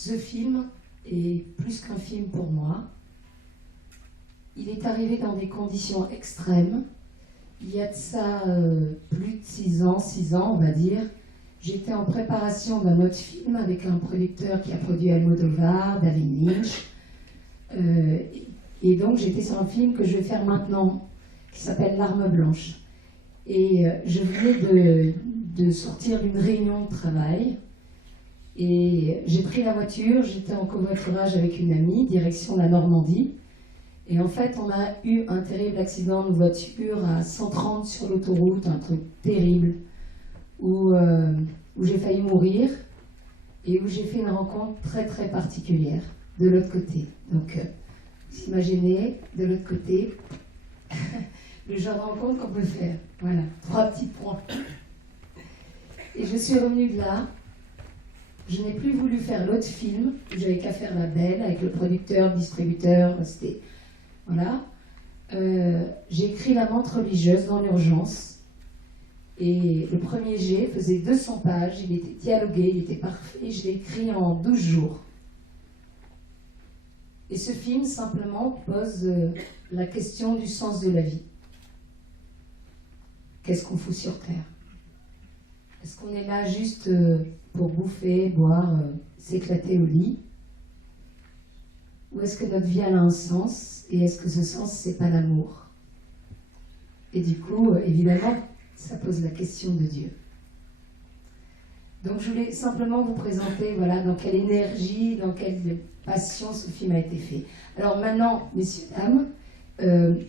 Ce film est plus qu'un film pour moi. Il est arrivé dans des conditions extrêmes. Il y a de ça plus de 6 ans, on va dire. J'étais en préparation d'un autre film avec un producteur qui a produit Almodovar, David Lynch. Et donc j'étais sur un film que je vais faire maintenant, qui s'appelle L'Arme Blanche. Et je venais de sortir d'une réunion de travail. Et j'ai pris la voiture, j'étais en covoiturage avec une amie, direction la Normandie. Et en fait, on a eu un terrible accident de voiture à 130 sur l'autoroute, un truc terrible, où j'ai failli mourir et où j'ai fait une rencontre très très particulière de l'autre côté. Donc, vous imaginez, de l'autre côté, le genre de rencontre qu'on peut faire. Voilà, 3 petits points. Et je suis revenue de là. Je n'ai plus voulu faire l'autre film, où j'avais qu'à faire la belle, avec le producteur, le distributeur, c'était... Voilà. J'ai écrit La menthe religieuse dans l'urgence. Et le premier jet faisait 200 pages, il était dialogué, il était parfait. Je l'ai écrit en 12 jours. Et ce film, simplement, pose la question du sens de la vie. Qu'est-ce qu'on fout sur Terre ? Est-ce qu'on est là juste pour bouffer, boire, s'éclater au lit ? Ou est-ce que notre vie a un sens ? Et est-ce que ce sens, c'est pas l'amour ? Et du coup, évidemment, ça pose la question de Dieu. Donc je voulais simplement vous présenter, voilà, dans quelle énergie, dans quelle passion ce film a été fait. Alors maintenant, messieurs, dames,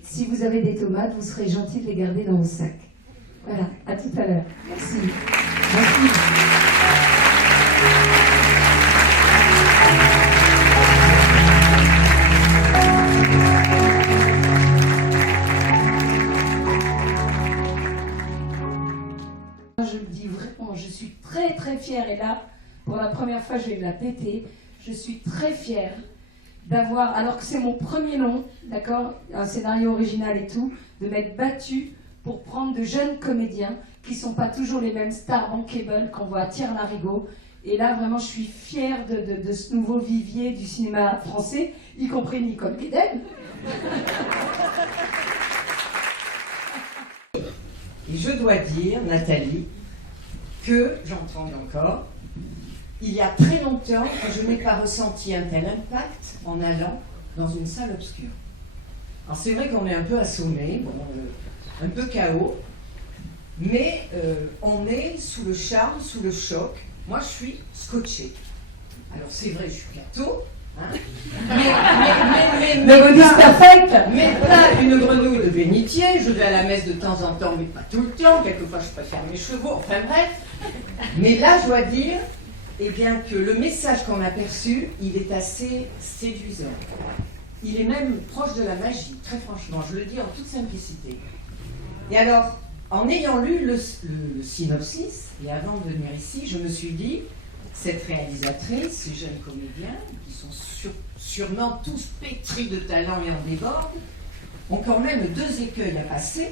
si vous avez des tomates, vous serez gentils de les garder dans vos sacs. Voilà, à tout à l'heure. Merci. Merci. Je le dis vraiment, je suis très très fière, et là, pour la première fois, je vais me la péter. Je suis très fière d'avoir, alors que c'est mon premier long, d'accord, un scénario original et tout, de m'être battue pour prendre de jeunes comédiens qui ne sont pas toujours les mêmes stars bankable qu'on voit à Tire-Larigot. Et là, vraiment, je suis fière de ce nouveau vivier du cinéma français, y compris Nicole Kidman. Et je dois dire, Nathalie, que, j'entends encore, il y a très longtemps que je n'ai pas ressenti un tel impact en allant dans une salle obscure. Alors c'est vrai qu'on est un peu assommé, bon, un peu chaos, mais on est sous le charme, sous le choc. Moi, je suis scotchée. Alors c'est vrai, je suis gâteau, hein, mais pas une grenouille de bénitier. Je vais à la messe de temps en temps, mais pas tout le temps. Quelquefois, je préfère mes chevaux, enfin bref. Mais là, je dois dire, eh bien, que le message qu'on a perçu, il est assez séduisant. Il est même proche de la magie, très franchement, je le dis en toute simplicité. Et alors, en ayant lu le synopsis, et avant de venir ici, je me suis dit, cette réalisatrice, ces jeunes comédiens, qui sont sûrement tous pétris de talent et en déborde, ont quand même 2 écueils à passer.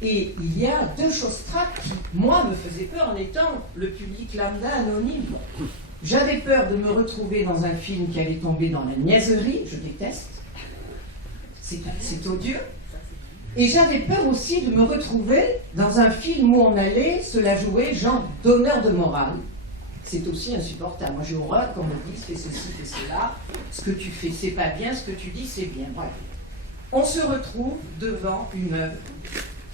Et il y a 2 choses trappes qui, moi, me faisaient peur en étant le public lambda anonyme. J'avais peur de me retrouver dans un film qui allait tomber dans la niaiserie, je déteste, c'est odieux. Et j'avais peur aussi de me retrouver dans un film où on allait se la jouer genre d'honneur de morale. C'est aussi insupportable. Moi j'ai horreur qu'on me dise fais ceci, fais cela, ce que tu fais c'est pas bien, ce que tu dis c'est bien. Bref. On se retrouve devant une œuvre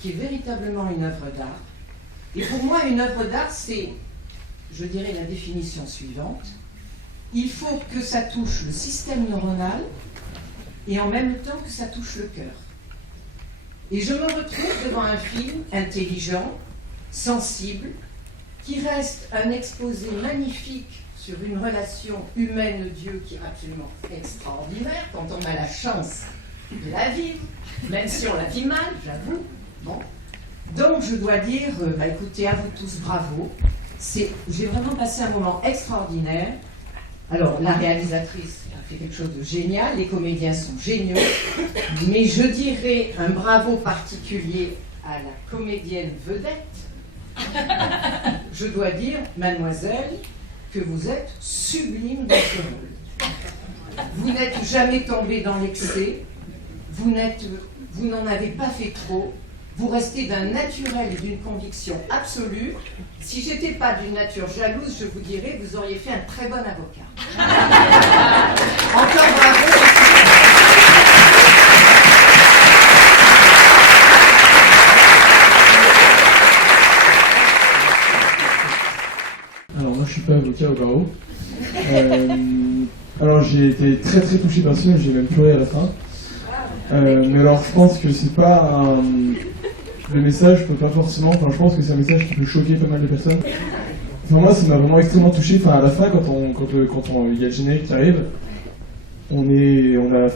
qui est véritablement une œuvre d'art. Et pour moi une œuvre d'art c'est, je dirais la définition suivante, il faut que ça touche le système neuronal et en même temps que ça touche le cœur. Et je me retrouve devant un film intelligent, sensible, qui reste un exposé magnifique sur une relation humaine-Dieu qui est absolument extraordinaire quand on a la chance de la vivre, même si on la vit mal, j'avoue. Bon. Donc je dois dire, écoutez, à vous tous, bravo. J'ai vraiment passé un moment extraordinaire. Alors la réalisatrice a fait quelque chose de génial, les comédiens sont géniaux, mais je dirais un bravo particulier à la comédienne vedette. Je dois dire, mademoiselle, que vous êtes sublime dans ce rôle. Vous n'êtes jamais tombé dans l'excès, vous n'en avez pas fait trop, vous restez d'un naturel et d'une conviction absolue. Si j'étais pas d'une nature jalouse, je vous dirais, vous auriez fait un très bon avocat. Encore bravo. Alors moi je suis pas avocat au barreau. Alors j'ai été très très touché par ce film, j'ai même pleuré à la fin. Mais alors je pense que c'est pas un... Le message peut pas forcément... Enfin je pense que c'est un message qui peut choquer pas mal de personnes. Enfin moi ça m'a vraiment extrêmement touché. Enfin à la fin quand il y a le générique qui arrive, on a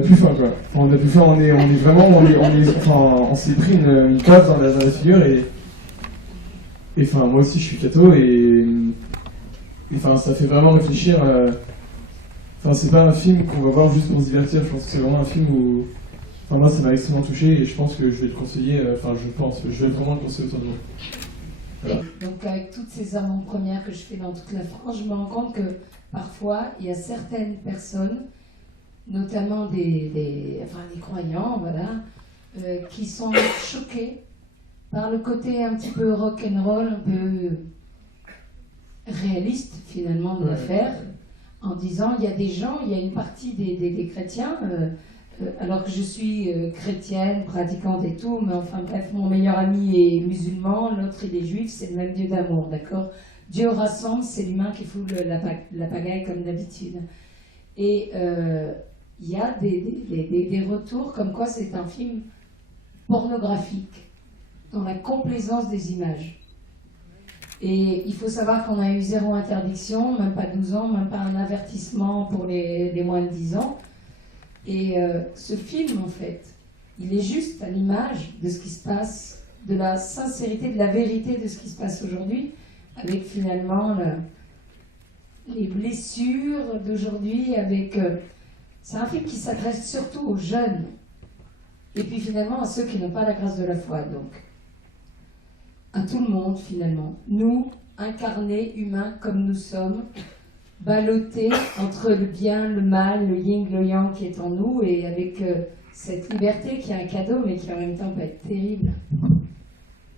plus faim quoi. Enfin, on a plus faim, on est vraiment... on s'est pris une claque dans la figure et enfin moi aussi je suis catho et enfin ça fait vraiment réfléchir. Enfin c'est pas un film qu'on va voir juste pour se divertir, je pense que c'est vraiment un film où enfin moi ça m'a extrêmement touché et je pense que je vais le conseiller, je vais vraiment le conseiller autour de moi. Voilà. Donc avec toutes ces avant-premières que je fais dans toute la France, je me rends compte que parfois il y a certaines personnes, notamment des croyants, voilà, qui sont choqués par le côté un petit peu rock'n'roll, un peu réaliste finalement de l'affaire, en disant il y a des gens, il y a une partie des chrétiens, alors que je suis chrétienne, pratiquante et tout, mais enfin bref, mon meilleur ami est musulman, l'autre il est juif, c'est le même Dieu d'amour, d'accord? Dieu rassemble, c'est l'humain qui fout la pagaille comme d'habitude. Et il y a des retours comme quoi c'est un film pornographique, dans la complaisance des images. Et il faut savoir qu'on a eu 0 interdiction, même pas 12 ans, même pas un avertissement pour les moins de 10 ans. Et ce film, en fait, il est juste à l'image de ce qui se passe, de la sincérité, de la vérité de ce qui se passe aujourd'hui, avec finalement les blessures d'aujourd'hui, avec... c'est un film qui s'adresse surtout aux jeunes, et puis finalement à ceux qui n'ont pas la grâce de la foi, donc à tout le monde finalement. Nous, incarnés, humains comme nous sommes, ballottés entre le bien, le mal, le yin, le yang qui est en nous, et avec cette liberté qui est un cadeau, mais qui en même temps peut être terrible.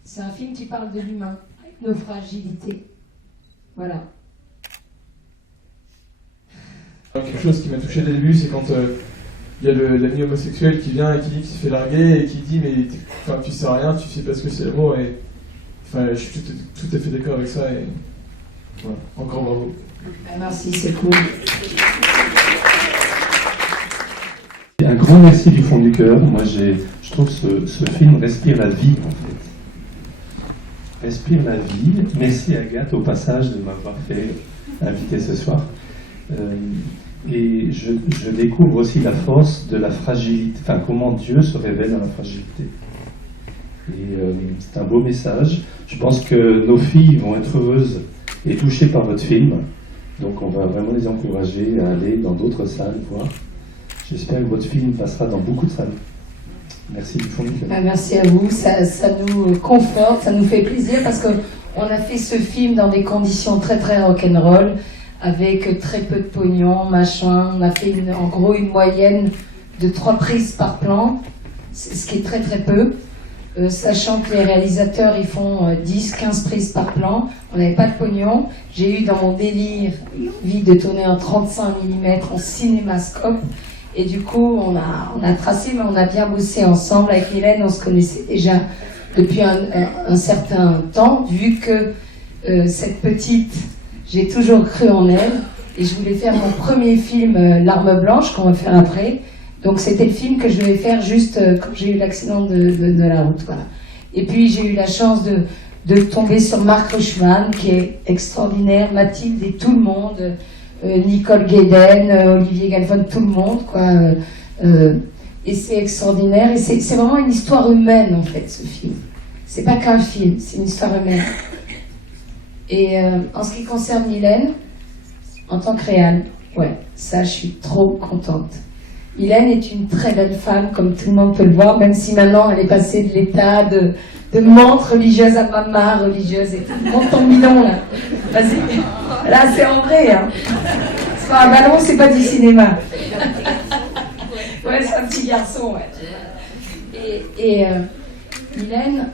C'est un film qui parle de l'humain, avec nos fragilités. Voilà. Quelque chose qui m'a touché dès le début, c'est quand il y a l'ami homosexuel qui vient et qui dit qu'il se fait larguer et qui dit mais tu sais rien, tu sais pas ce que c'est l'amour et enfin je suis tout à fait d'accord avec ça et voilà, encore bravo. Merci, c'est cool. Un grand merci du fond du cœur. Moi je trouve que ce film respire la vie en fait. Respire la vie. Merci Agathe au passage de m'avoir fait inviter ce soir. Et je découvre aussi la force de la fragilité, enfin comment Dieu se révèle dans la fragilité. Et c'est un beau message. Je pense que nos filles vont être heureuses et touchées par votre film. Donc on va vraiment les encourager à aller dans d'autres salles voir. J'espère que votre film passera dans beaucoup de salles. Merci du fond du cœur. Merci à vous, ça nous conforte, ça nous fait plaisir parce qu'on a fait ce film dans des conditions très très rock'n'roll, avec très peu de pognon, machin. On a fait en gros une moyenne de 3 prises par plan, ce qui est très très peu. Sachant que les réalisateurs ils font 10-15 prises par plan, on n'avait pas de pognon. J'ai eu dans mon délire l'envie de tourner en 35 mm en cinémascope et du coup on a tracé, mais on a bien bossé ensemble avec Mylène, on se connaissait déjà depuis un certain temps, vu que cette petite, j'ai toujours cru en elle et je voulais faire mon premier film L'Arme Blanche qu'on va faire après. Donc c'était le film que je devais faire juste quand j'ai eu l'accident de la route. Voilà. Et puis j'ai eu la chance de tomber sur Marc Rushman, qui est extraordinaire, Mathilde et tout le monde, Nicole Guéden, Olivier Galvon, tout le monde, quoi. Et c'est extraordinaire. Et c'est vraiment une histoire humaine, en fait, ce film. C'est pas qu'un film, c'est une histoire humaine. Et en ce qui concerne Mylène, en tant que réal, ouais, ça je suis trop contente. Mylène est une très belle femme, comme tout le monde peut le voir, même si maintenant elle est passée de l'état de menthe religieuse à maman religieuse et tout. Monte ton bidon là. Vas-y. Là c'est en vrai. Hein. C'est pas un ballon, c'est pas du cinéma. Ouais, c'est un petit garçon, ouais. Et Mylène,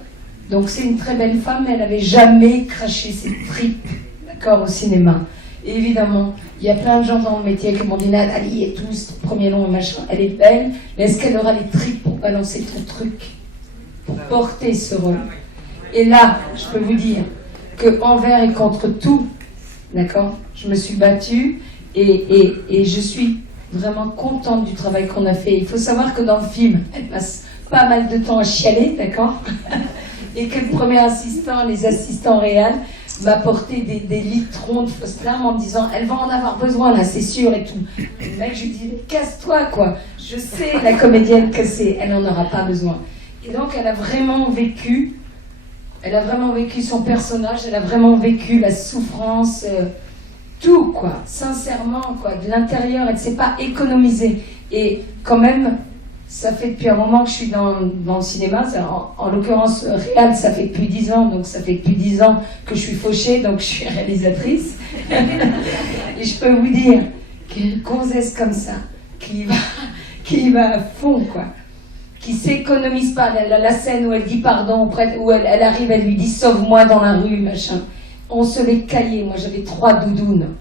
donc c'est une très belle femme, mais elle n'avait jamais craché ses tripes, d'accord, au cinéma. Et évidemment, il y a plein de gens dans le métier qui m'ont dit Nathalie et tout, ce premier long et machin, elle est belle, mais est-ce qu'elle aura les tripes pour balancer ton truc, pour porter ce rôle? Et là, je peux vous dire que envers et contre tout, d'accord, je me suis battue et je suis vraiment contente du travail qu'on a fait. Il faut savoir que dans le film, elle passe pas mal de temps à chialer, d'accord, et que le premier assistant, les assistants réels, m'a porté des litrons de fausses larmes en me disant elle va en avoir besoin là, c'est sûr et tout. Et le mec, je lui dis casse-toi quoi, je sais la comédienne que c'est, elle n'en aura pas besoin. Et donc elle a vraiment vécu son personnage, elle a vraiment vécu la souffrance, tout quoi, sincèrement quoi, de l'intérieur, elle ne s'est pas économisée. Et quand même, ça fait depuis un moment que je suis dans le cinéma, en l'occurrence réal, ça fait depuis 10 ans, donc ça fait depuis 10 ans que je suis fauchée, donc je suis réalisatrice. Et je peux vous dire qu'une gonzesse comme ça, qui va à fond, quoi, qui s'économise pas, la scène où elle dit pardon, où elle arrive, elle lui dit sauve-moi dans la rue, machin. On se l'est caillé, moi j'avais 3 doudounes,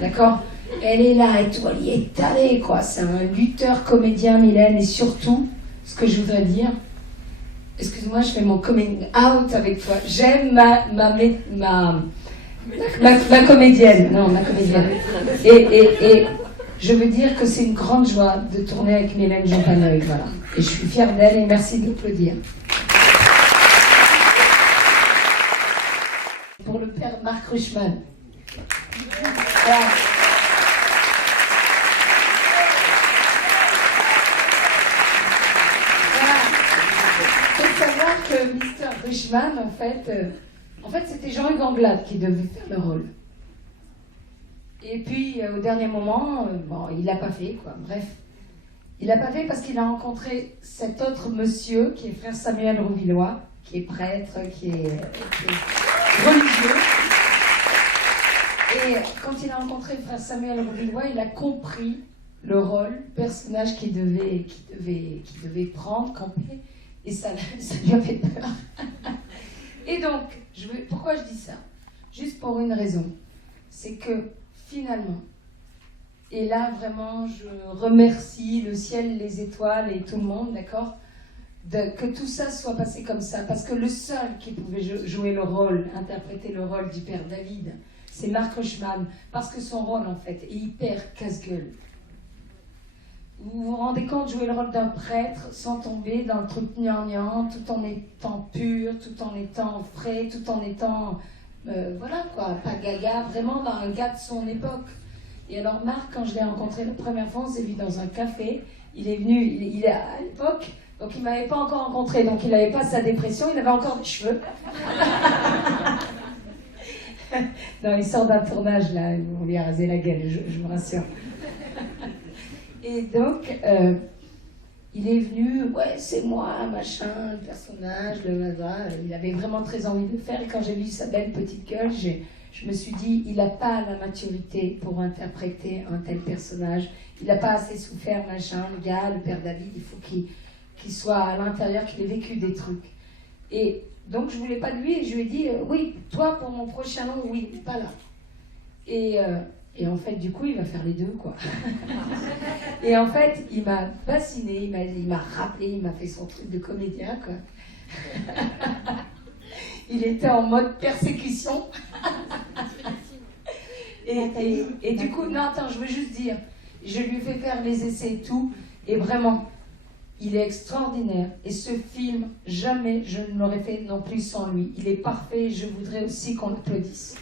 d'accord ? Elle est là et tout, elle y est allée, quoi. C'est un lutteur, comédien, Mylène, et surtout, ce que je voudrais dire, excuse-moi, je fais mon coming out avec toi. J'aime ma comédienne, non, ma comédienne. Et je veux dire que c'est une grande joie de tourner avec Mylène Jumpaneuil, voilà. Et je suis fière d'elle et merci de l'applaudir. Pour le père Marc Rushman. Voilà. Que Mr. Rushman, en fait c'était Jean-Hugues Anglade qui devait faire le rôle. Et puis, au dernier moment, bon, il l'a pas fait, quoi. Bref, il l'a pas fait parce qu'il a rencontré cet autre monsieur qui est frère Samuel Rouvillois, qui est prêtre, qui est religieux. Et quand il a rencontré frère Samuel Rouvillois, il a compris le rôle, le personnage qu'il devait prendre, camper. Et ça lui a fait peur. Et donc, pourquoi je dis ça? Juste pour une raison. C'est que finalement, et là vraiment je remercie le ciel, les étoiles et tout le monde, d'accord, que tout ça soit passé comme ça. Parce que le seul qui pouvait jouer le rôle, interpréter le rôle du père David, c'est Marc Rushman. Parce que son rôle, en fait, est hyper casse-gueule. Vous vous rendez compte, jouer le rôle d'un prêtre sans tomber dans le truc gnangnan, tout en étant pur, tout en étant frais, tout en étant, voilà quoi, pas gaga, vraiment dans un gars de son époque. Et alors Marc, quand je l'ai rencontré la première fois, on s'est vu dans un café, il est venu, il est à l'époque, donc il ne m'avait pas encore rencontré, donc il n'avait pas sa dépression, il avait encore des cheveux. Non, il sort d'un tournage là, on lui a rasé la gueule, je vous rassure. Et donc, il est venu, ouais, c'est moi, machin, le personnage, il avait vraiment très envie de le faire. Et quand j'ai vu sa belle petite gueule, je me suis dit, il n'a pas la maturité pour interpréter un tel personnage. Il n'a pas assez souffert, machin, le gars, le père David, il faut qu'il soit à l'intérieur, qu'il ait vécu des trucs. Et donc, je ne voulais pas de lui et je lui ai dit, oui, toi, pour mon prochain nom, oui, pas là. Et en fait, du coup, il va faire les deux, quoi. Et en fait, il m'a fasciné, il m'a rappelé, il m'a fait son truc de comédien, quoi. Il était en mode persécution. Et du coup, non, attends, je veux juste dire, je lui ai fait faire les essais et tout, et vraiment, il est extraordinaire. Et ce film, jamais je ne l'aurais fait non plus sans lui. Il est parfait, et je voudrais aussi qu'on l'applaudisse.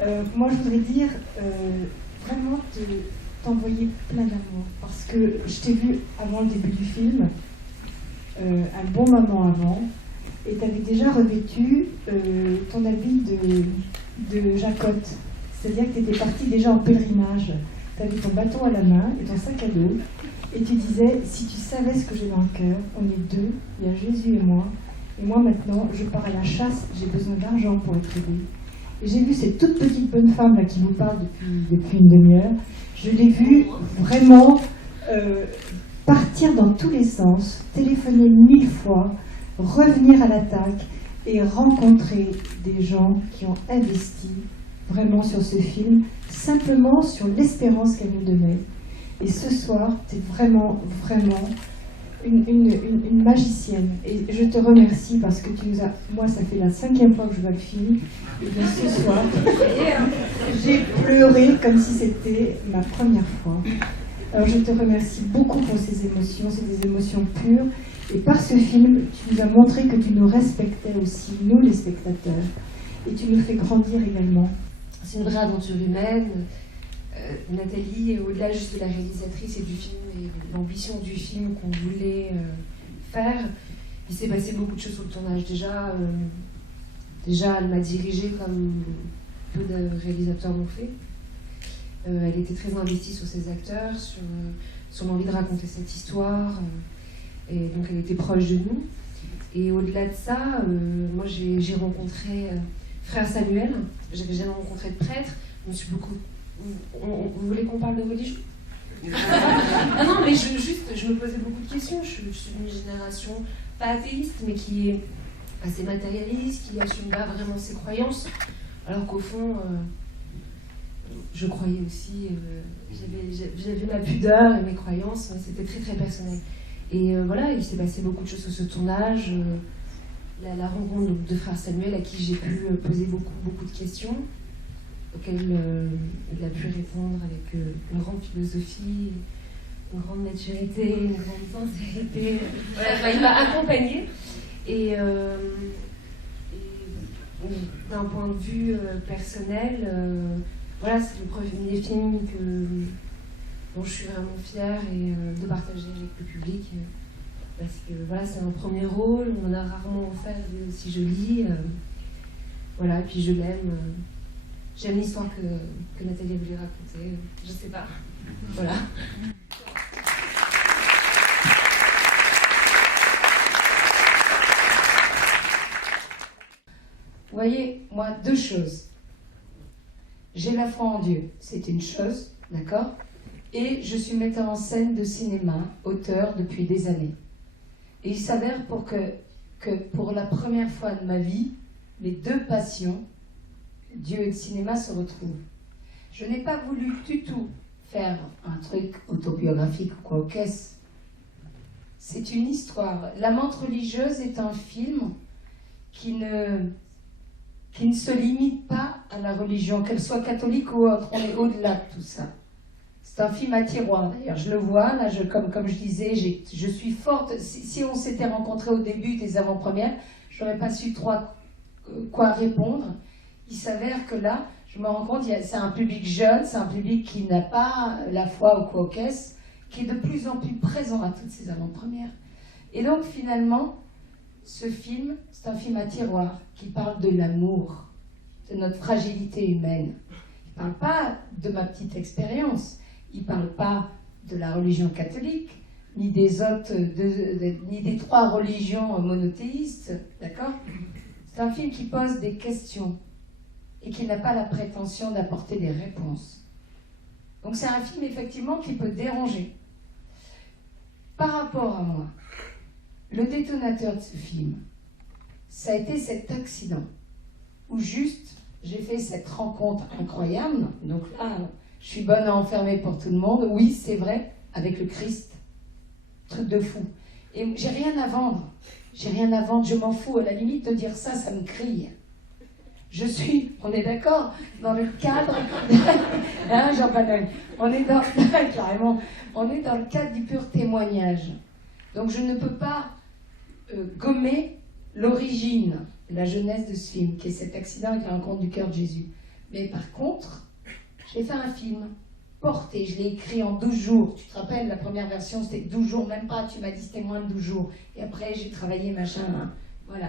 Voilà, moi, je voudrais dire vraiment t'envoyer plein d'amour parce que je t'ai vu avant le début du film, un bon moment avant, et tu avais déjà revêtu ton habit de jacotte. C'est-à-dire que tu étais parti déjà en pèlerinage. Tu avais ton bâton à la main et ton sac à dos. Et tu disais, si tu savais ce que j'ai dans le cœur, on est deux, il y a Jésus et moi maintenant, je pars à la chasse, j'ai besoin d'argent pour être aidé. Et j'ai vu cette toute petite bonne femme là qui vous parle depuis une demi-heure. Je l'ai vue vraiment partir dans tous les sens, téléphoner 1000 fois, revenir à l'attaque et rencontrer des gens qui ont investi vraiment sur ce film, simplement sur l'espérance qu'elle nous donnait. Et ce soir, tu es vraiment, vraiment une magicienne. Et je te remercie parce que tu nous as... Moi, ça fait la 5e fois que je vois le film. Et bien ce soir, j'ai pleuré comme si c'était ma première fois. Alors je te remercie beaucoup pour ces émotions. C'est des émotions pures. Et par ce film, tu nous as montré que tu nous respectais aussi, nous les spectateurs. Et tu nous fais grandir également. C'est une vraie aventure humaine. Nathalie, au-delà juste de la réalisatrice et du film et de l'ambition du film qu'on voulait faire, il s'est passé beaucoup de choses sur le tournage. Déjà, elle m'a dirigée comme peu de réalisateurs l'ont fait. Elle était très investie sur ses acteurs, sur l'envie de raconter cette histoire. Et donc elle était proche de nous. Et au-delà de ça, moi j'ai rencontré Frère Samuel. J'avais jamais rencontré de prêtre. Je me suis beaucoup... Vous voulez qu'on parle de religion? Non, mais je me posais beaucoup de questions. Je suis d'une génération pas athéiste, mais qui est assez matérialiste, qui n'assume pas vraiment ses croyances, alors qu'au fond, je croyais aussi, j'avais ma pudeur et mes croyances, mais c'était très très personnel. Et voilà, il s'est passé beaucoup de choses sur ce tournage. La rencontre de Frère Samuel, à qui j'ai pu poser beaucoup de questions, auxquelles il a pu répondre avec une grande philosophie, une grande maturité, une grande sincérité. Voilà, enfin, il m'a accompagnée. Et d'un point de vue personnel, voilà, c'est le premier film dont je suis vraiment fière et de partager avec le public. Parce que voilà, c'est un premier rôle, on en a rarement offert des aussi jolis. Voilà, puis je l'aime. J'aime l'histoire que Nathalie voulait raconter. Je sais pas. Voilà. Vous voyez, moi, 2 choses. J'ai la foi en Dieu, c'est une chose, d'accord? Et je suis metteur en scène de cinéma, auteur depuis des années. Et il s'avère que pour la première fois de ma vie, mes 2 passions, Dieu et le cinéma, se retrouvent. Je n'ai pas voulu du tout faire un truc autobiographique ou quoi, qu'est-ce? C'est une histoire. L'amante religieuse est un film qui ne se limite pas à la religion, qu'elle soit catholique ou autre. On est au-delà de tout ça. C'est un film à tiroir, d'ailleurs. Je le vois, là, comme je disais, je suis forte. Si on s'était rencontrés au début des avant-premières, je n'aurais pas su quoi répondre. Il s'avère que là, je me rends compte, c'est un public jeune, c'est un public qui n'a pas la foi au quoquès, qui est de plus en plus présent à toutes ces avant-premières. Et donc, finalement, ce film, c'est un film à tiroir qui parle de l'amour, de notre fragilité humaine. Il ne parle pas de ma petite expérience. Il ne parle pas de la religion catholique, ni des autres, ni des 3 religions monothéistes, d'accord? C'est un film qui pose des questions et qui n'a pas la prétention d'apporter des réponses. Donc c'est un film effectivement qui peut déranger. Par rapport à moi, le détonateur de ce film, ça a été cet accident où juste j'ai fait cette rencontre incroyable. Donc là, je suis bonne à enfermer pour tout le monde. Oui, c'est vrai, avec le Christ. Truc de fou. Et j'ai rien à vendre. J'ai rien à vendre, je m'en fous. À la limite de dire ça, ça me crie. Je suis, on est d'accord, dans le cadre... hein, Jean Panogne, on est dans... carrément, on est dans le cadre du pur témoignage. Donc je ne peux pas gommer l'origine, la jeunesse de ce film, qui est cet accident avec la rencontre du cœur de Jésus. Mais par contre, j'ai fait un film porté, je l'ai écrit en 12 jours. Tu te rappelles, la première version, c'était 12 jours, même pas, tu m'as dit c'était moins de 12 jours. Et après, j'ai travaillé, machin, hein, voilà.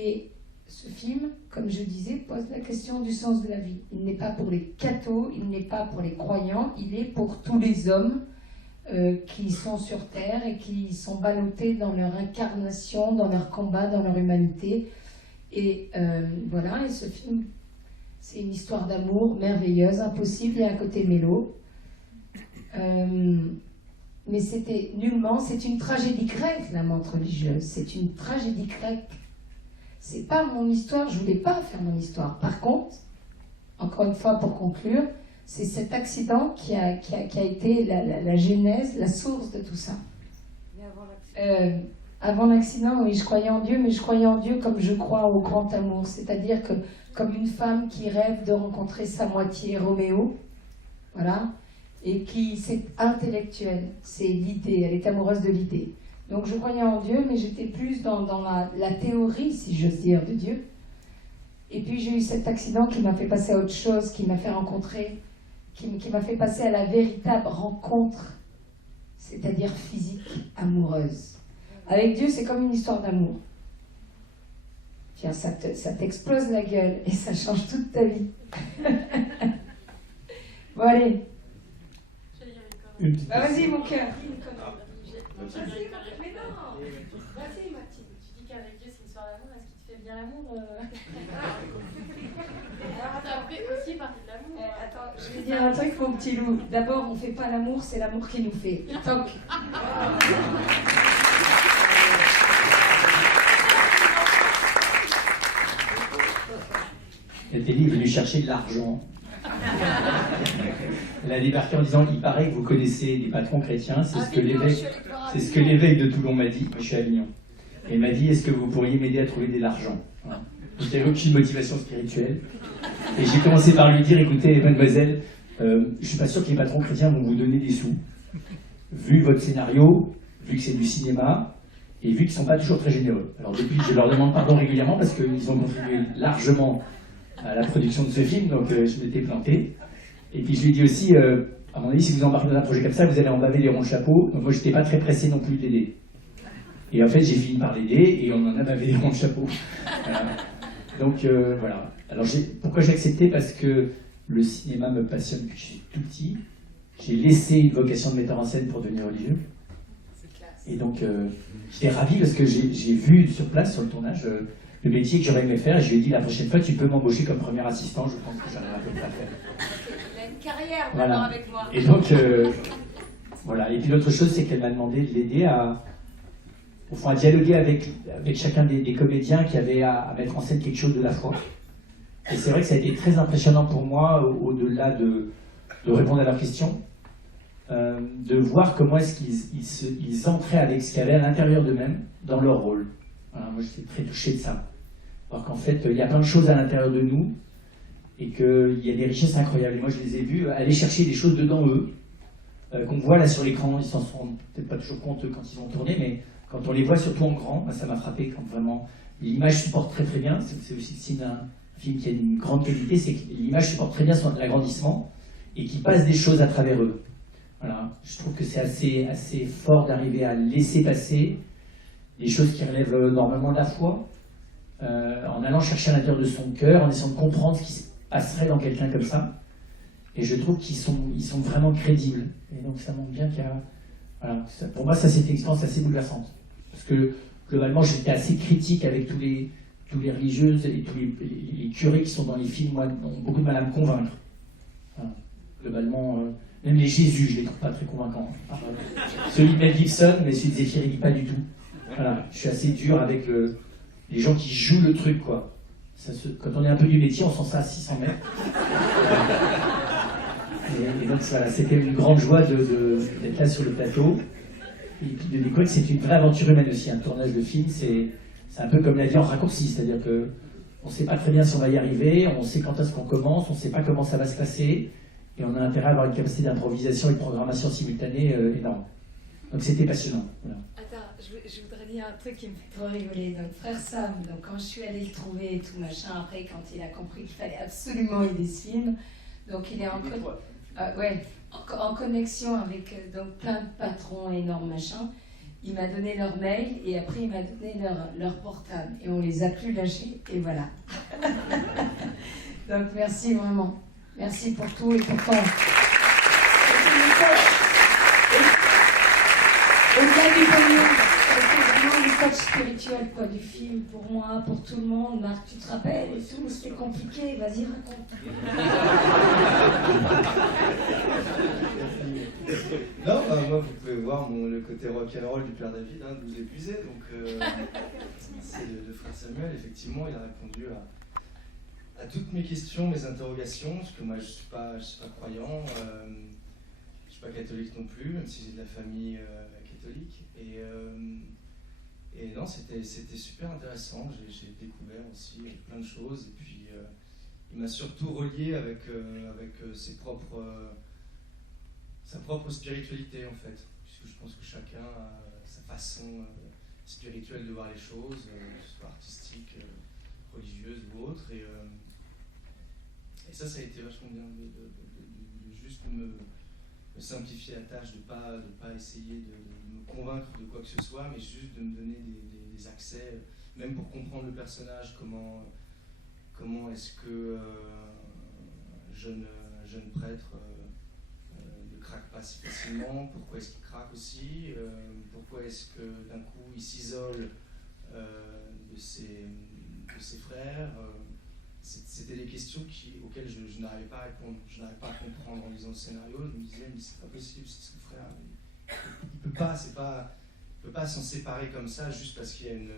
Et ce film, comme je disais, pose la question du sens de la vie. Il n'est pas pour les cathos, il n'est pas pour les croyants, il est pour tous les hommes qui sont sur Terre et qui sont ballottés dans leur incarnation, dans leur combat, dans leur humanité. Et voilà, et ce film, c'est une histoire d'amour merveilleuse, impossible, et à côté mélo. Mais c'était nullement, c'est une tragédie grecque, la menthe religieuse. C'est une tragédie grecque. C'est pas mon histoire, je voulais pas faire mon histoire. Par contre, encore une fois pour conclure, c'est cet accident qui a été la genèse, la source de tout ça. Avant l'accident, oui, je croyais en Dieu, mais je croyais en Dieu comme je crois au grand amour. C'est-à-dire que comme une femme qui rêve de rencontrer sa moitié, Roméo, voilà, et qui, c'est intellectuel, c'est l'idée, elle est amoureuse de l'idée. Donc je croyais en Dieu, mais j'étais plus dans la théorie, si j'ose dire, de Dieu. Et puis j'ai eu cet accident qui m'a fait passer à autre chose, qui m'a fait rencontrer, qui m'a fait passer à la véritable rencontre, c'est-à-dire physique, amoureuse. Avec Dieu, c'est comme une histoire d'amour. Tiens, ça t'explose la gueule et ça change toute ta vie. Bon, allez. Bah, vas-y, mon cœur. Vas-y, mais non. Vas-y, Mathilde. Tu dis qu'avec Dieu, c'est une histoire d'amour. Est-ce qu'il te fait bien l'amour Alors, t'as appris aussi partie de l'amour. Attends, je vais dire un truc, mon petit loup. D'abord, on fait pas l'amour, c'est l'amour qui nous fait. Toc. Nathalie est venue chercher de l'argent. Elle a débarqué en disant, il paraît que vous connaissez des patrons chrétiens, c'est ce que l'évêque de Toulon m'a dit. Moi, je suis à Avignon. Et il m'a dit, est-ce que vous pourriez m'aider à trouver de l'argent? Voilà. Donc, j'avais aucune motivation spirituelle. Et j'ai commencé par lui dire, écoutez, mademoiselle, je suis pas sûr que les patrons chrétiens vont vous donner des sous. Vu votre scénario, vu que c'est du cinéma, et vu qu'ils sont pas toujours très généreux. Alors depuis, je leur demande pardon régulièrement parce qu'ils ont contribué largement à la production de ce film, donc je m'étais planté. Et puis je lui dis aussi, à mon avis, si vous embarquez dans un projet comme ça, vous allez en baver les ronds de chapeau. Donc moi, j'étais pas très pressé non plus de l'aider. Et en fait, j'ai fini par l'aider et on en a bavé les ronds de chapeau. Voilà. Donc voilà. Alors pourquoi j'ai accepté? Parce que le cinéma me passionne depuis que je suis tout petit. J'ai laissé une vocation de metteur en scène pour devenir religieux. Et donc j'étais ravi parce que j'ai vu sur place, sur le tournage, le métier que j'aurais aimé faire. Et je lui ai dit, la prochaine fois, tu peux m'embaucher comme premier assistant. Je pense que j'arriverai à peu près à faire. Il a une carrière Voilà. avec moi. Et donc, voilà. Et puis l'autre chose, c'est qu'elle m'a demandé de l'aider à dialoguer avec chacun des comédiens qui avaient à mettre en scène quelque chose de la foi. Et c'est vrai que ça a été très impressionnant pour moi, au-delà de répondre à leurs questions, de voir comment est-ce qu'ils entraient avec ce qu'il y avait à l'intérieur d'eux-mêmes dans leur rôle. Voilà, moi, j'étais très touché de ça. Alors qu'en fait, il y a plein de choses à l'intérieur de nous et qu'il y a des richesses incroyables. Et moi, je les ai vus aller chercher des choses dedans eux, qu'on voit là sur l'écran. Ils s'en sont peut-être pas toujours compte quand ils ont tourné, mais quand on les voit surtout en grand, ça m'a frappé quand vraiment l'image supporte très très bien. C'est aussi le signe d'un film qui a une grande qualité, c'est que l'image supporte très bien son agrandissement et qu'il passe des choses à travers eux. Voilà. Je trouve que c'est assez fort d'arriver à laisser passer des choses qui relèvent normalement de la foi, en allant chercher à l'intérieur de son cœur, en essayant de comprendre ce qui se passerait dans quelqu'un comme ça. Et je trouve qu'ils sont vraiment crédibles. Et donc ça montre bien qu'il y a... Voilà. Pour moi, ça, c'était une expérience assez bouleversante. Parce que, globalement, j'étais assez critique avec tous les religieuses et tous les curés qui sont dans les films, moi, ont beaucoup de mal à me convaincre. Voilà. Globalement, même les Jésus, je les trouve pas très convaincants. Celui de Mel Gibson, mais celui de Zéphirelli, pas du tout. Voilà. Je suis assez dur avec les gens qui jouent le truc, quoi. Quand on est un peu du métier, on sent ça à 600 mètres. Et donc voilà, c'était une grande joie d'être là sur le plateau. Et puis de découvrir que c'est une vraie aventure humaine aussi. Un tournage de film, c'est un peu comme la vie en raccourci. C'est-à-dire qu'on ne sait pas très bien si on va y arriver, on sait quand est-ce qu'on commence, on ne sait pas comment ça va se passer. Et on a intérêt à avoir une capacité d'improvisation et de programmation simultanée énorme. Donc c'était passionnant. Voilà. Attends, je voudrais dire un truc qui me fait trop rigoler. Donc frère Sam, donc quand je suis allée le trouver et tout machin, après quand il a compris qu'il fallait absolument aider ce film, donc il est en connexion avec donc plein de patrons énormes machin. il m'a donné leur mail et après il m'a donné leur portable. Et on les a plus lâchés et voilà. Donc merci vraiment. Merci pour tout et pour ton... Au-delà du pognon, c'était vraiment le coach spirituel quoi, du film, pour moi, pour tout le monde. Marc, tu te rappelles et tout, c'était compliqué, vas-y raconte. Non, moi vous pouvez voir le côté rock'n'roll du Père David, hein, de vous épuiser, donc c'est le frère Samuel, effectivement, il a répondu à toutes mes questions, mes interrogations, parce que moi je suis pas croyant, je suis pas catholique non plus, même si j'ai de la famille catholique, et non, c'était super intéressant, j'ai découvert aussi plein de choses, et puis il m'a surtout relié avec sa propre spiritualité en fait, puisque je pense que chacun a sa façon spirituelle de voir les choses, que ce soit artistique, religieuse ou autre, et ça a été vachement bien de juste me simplifier la tâche, de pas essayer de me convaincre de quoi que ce soit, mais juste de me donner des accès, même pour comprendre le personnage, comment est-ce que jeune prêtre ne craque pas si facilement, pourquoi est-ce qu'il craque aussi, pourquoi est-ce que d'un coup il s'isole de ses frères. C'était des questions auxquelles je n'arrivais pas à répondre, je n'arrivais pas à comprendre en lisant le scénario. Je me disais mais c'est pas possible, c'est son frère, il peut pas s'en séparer comme ça juste parce qu'il y a une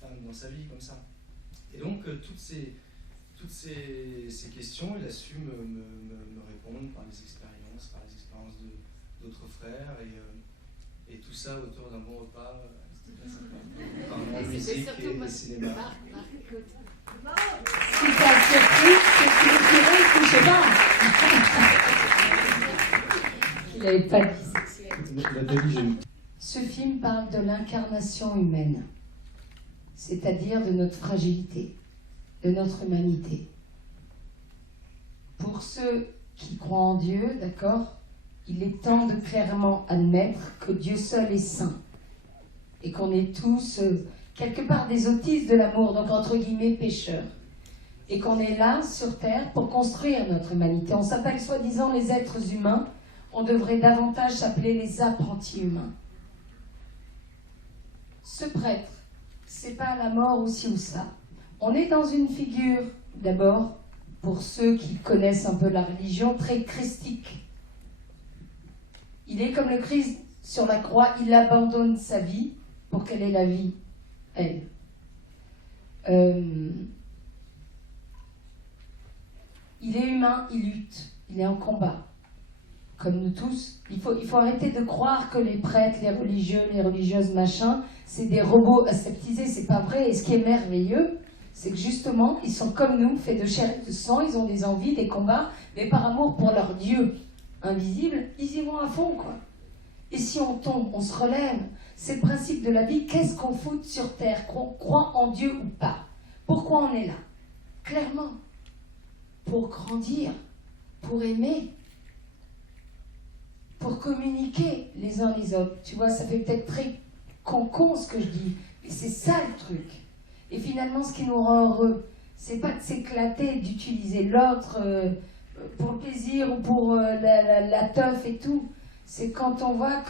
femme dans sa vie comme ça. Et donc toutes ces questions, il a su me répondre par les expériences d'autres frères, et tout ça autour d'un bon repas. C'était très sympa. Par la musique et le cinéma. Ce qui t'a surpris, c'est qu'il ne couchait pas. Il n'avait pas dit. Ce film parle de l'incarnation humaine, c'est-à-dire de notre fragilité, de notre humanité. Pour ceux qui croient en Dieu, d'accord, il est temps de clairement admettre que Dieu seul est saint et qu'on est tous quelque part des autistes de l'amour, donc entre guillemets pécheurs, et qu'on est là sur Terre pour construire notre humanité. On s'appelle soi-disant les êtres humains, on devrait davantage s'appeler les apprentis humains. Ce prêtre, c'est pas la mort ou ci ou ça. On est dans une figure, d'abord, pour ceux qui connaissent un peu la religion, très christique. Il est comme le Christ sur la croix, il abandonne sa vie pour qu'elle ait la vie, elle. Il est humain, il lutte, il est en combat, comme nous tous. Il faut arrêter de croire que les prêtres, les religieux, les religieuses, machin, c'est des robots aseptisés, c'est pas vrai. Et ce qui est merveilleux, c'est que justement, ils sont comme nous, faits de chair et de sang, ils ont des envies, des combats, mais par amour pour leur Dieu invisible, ils y vont à fond, quoi. Et si on tombe, on se relève. C'est le principe de la vie. Qu'est-ce qu'on fout sur Terre, qu'on croit en Dieu ou pas? Pourquoi on est là? Clairement, pour grandir, pour aimer, pour communiquer les uns les autres. Tu vois, ça fait peut-être très con ce que je dis, mais c'est ça le truc. Et finalement, ce qui nous rend heureux, c'est pas de s'éclater, d'utiliser l'autre pour le plaisir ou pour la teuf et tout. C'est quand on voit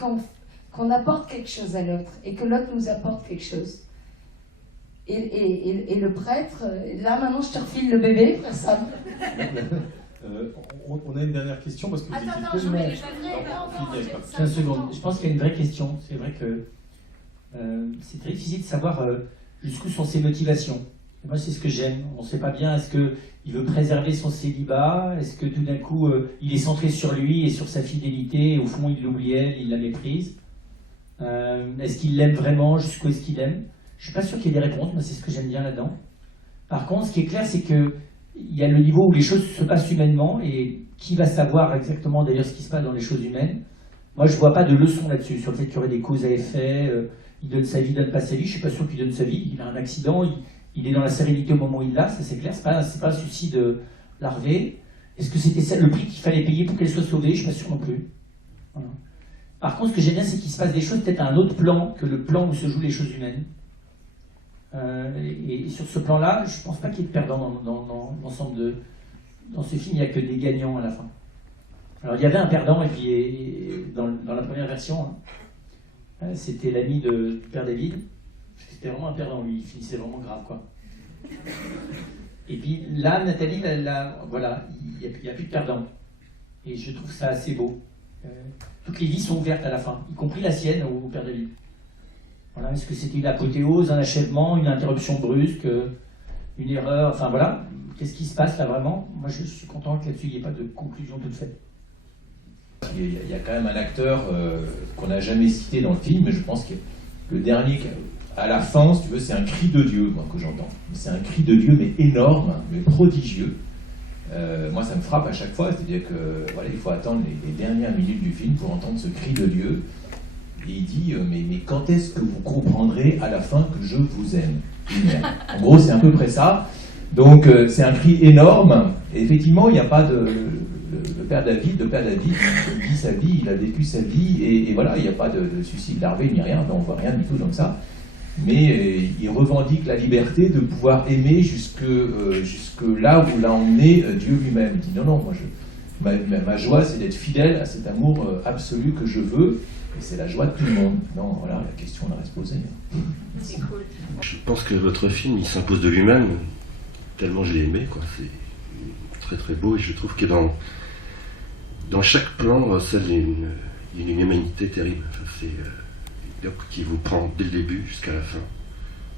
qu'on apporte quelque chose à l'autre et que l'autre nous apporte quelque chose. Et le prêtre, là maintenant je te refile le bébé, frère Sam. On a une dernière question parce que vous étiez Attends, j'en ai une 15 secondes. Je pense qu'il y a une vraie question. C'est vrai que c'est très difficile de savoir jusqu'où sont ses motivations. Et moi, c'est ce que j'aime. On ne sait pas bien, est-ce qu'il veut préserver son célibat? Est-ce que tout d'un coup, il est centré sur lui et sur sa fidélité, et au fond, il l'oublie elle, il la méprise? Est-ce qu'il l'aime vraiment? Jusqu'où est-ce qu'il aime? Je ne suis pas sûr qu'il y ait des réponses, mais c'est ce que j'aime bien là-dedans. Par contre, ce qui est clair, c'est qu'il y a le niveau où les choses se passent humainement, et qui va savoir exactement d'ailleurs ce qui se passe dans les choses humaines? Moi, je ne vois pas de leçon là-dessus, sur le fait qu'il y aurait des causes à effet, il donne sa vie, il donne pas sa vie. Je ne suis pas sûr qu'il donne sa vie, il a un accident, il est dans la sérénité au moment où il l'a, ça c'est clair, c'est pas un suicide larvé. Est-ce que c'était ça le prix qu'il fallait payer pour qu'elle soit sauvée? Je ne suis pas sûr non plus. Voilà. Par contre, ce que j'aime bien, c'est qu'il se passe des choses peut-être à un autre plan que le plan où se jouent les choses humaines. Et sur ce plan-là, je ne pense pas qu'il y ait de perdants dans l'ensemble de... Dans ce film, il n'y a que des gagnants à la fin. Alors, il y avait un perdant, et puis dans la première version, hein, c'était l'ami du père David. C'était vraiment un perdant, lui, il finissait vraiment grave, quoi. Et puis là, Nathalie, voilà, il n'y a plus de perdant. Et je trouve ça assez beau. Toutes les vies sont ouvertes à la fin, y compris la sienne au père David. Voilà, est-ce que c'était une apothéose, un achèvement, une interruption brusque, une erreur, enfin voilà, qu'est-ce qui se passe là vraiment? Moi je suis content que là-dessus il n'y ait pas de conclusion toute faite. Il y a quand même un acteur qu'on n'a jamais cité dans le film, mais je pense que le dernier, à la fin, si tu veux, c'est un cri de Dieu, moi, que j'entends. C'est un cri de Dieu, mais énorme, mais prodigieux. Moi, ça me frappe à chaque fois, c'est-à-dire que voilà, il faut attendre les dernières minutes du film pour entendre ce cri de Dieu. Et il dit, mais quand est-ce que vous comprendrez à la fin que je vous aime? En gros, c'est à peu près ça. Donc, c'est un cri énorme. Et effectivement, il n'y a pas de... Le père David, il vit sa vie, il a vécu sa vie, et voilà, il n'y a pas de suicide larvé ni rien, on ne voit rien du tout comme ça. Mais il revendique la liberté de pouvoir aimer jusque là où l'a emmené Dieu lui-même. Il dit non, moi ma joie c'est d'être fidèle à cet amour absolu que je veux, et c'est la joie de tout le monde. Non, voilà, la question elle reste posée. C'est cool. Je pense que votre film il s'impose de lui-même, tellement je l'ai aimé, quoi. C'est très très beau, et je trouve que dans chaque plan, il y a une humanité terrible. Enfin, qui vous prend dès le début jusqu'à la fin.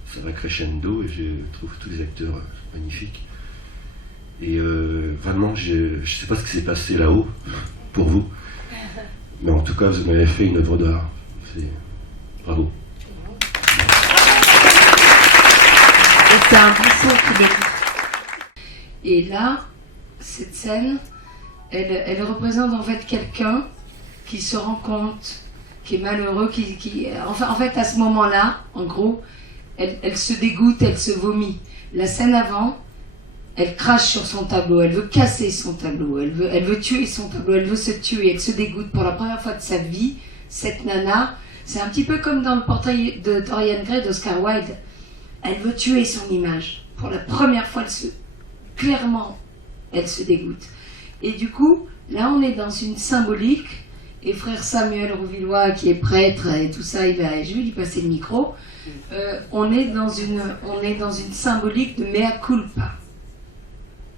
Ça va crescendo, et je trouve tous les acteurs magnifiques. Et vraiment, je ne sais pas ce qui s'est passé là-haut pour vous, mais en tout cas, vous m'avez fait une œuvre d'art. Bravo. C'est un buisson qui est... Et là, cette scène, elle représente en fait quelqu'un qui se rend compte, qui est malheureux, en fait à ce moment-là, en gros, elle se dégoûte, elle se vomit. La scène avant, elle crache sur son tableau, elle veut casser son tableau, elle veut tuer son tableau, elle veut se tuer, elle se dégoûte pour la première fois de sa vie. Cette nana, c'est un petit peu comme dans le portrait de Dorian Gray d'Oscar Wilde. Elle veut tuer son image. Pour la première fois, clairement, elle se dégoûte. Et du coup, là on est dans une symbolique. Et frère Samuel Rouvillois, qui est prêtre et tout ça, je vais lui passer le micro. On est dans une symbolique de mea culpa.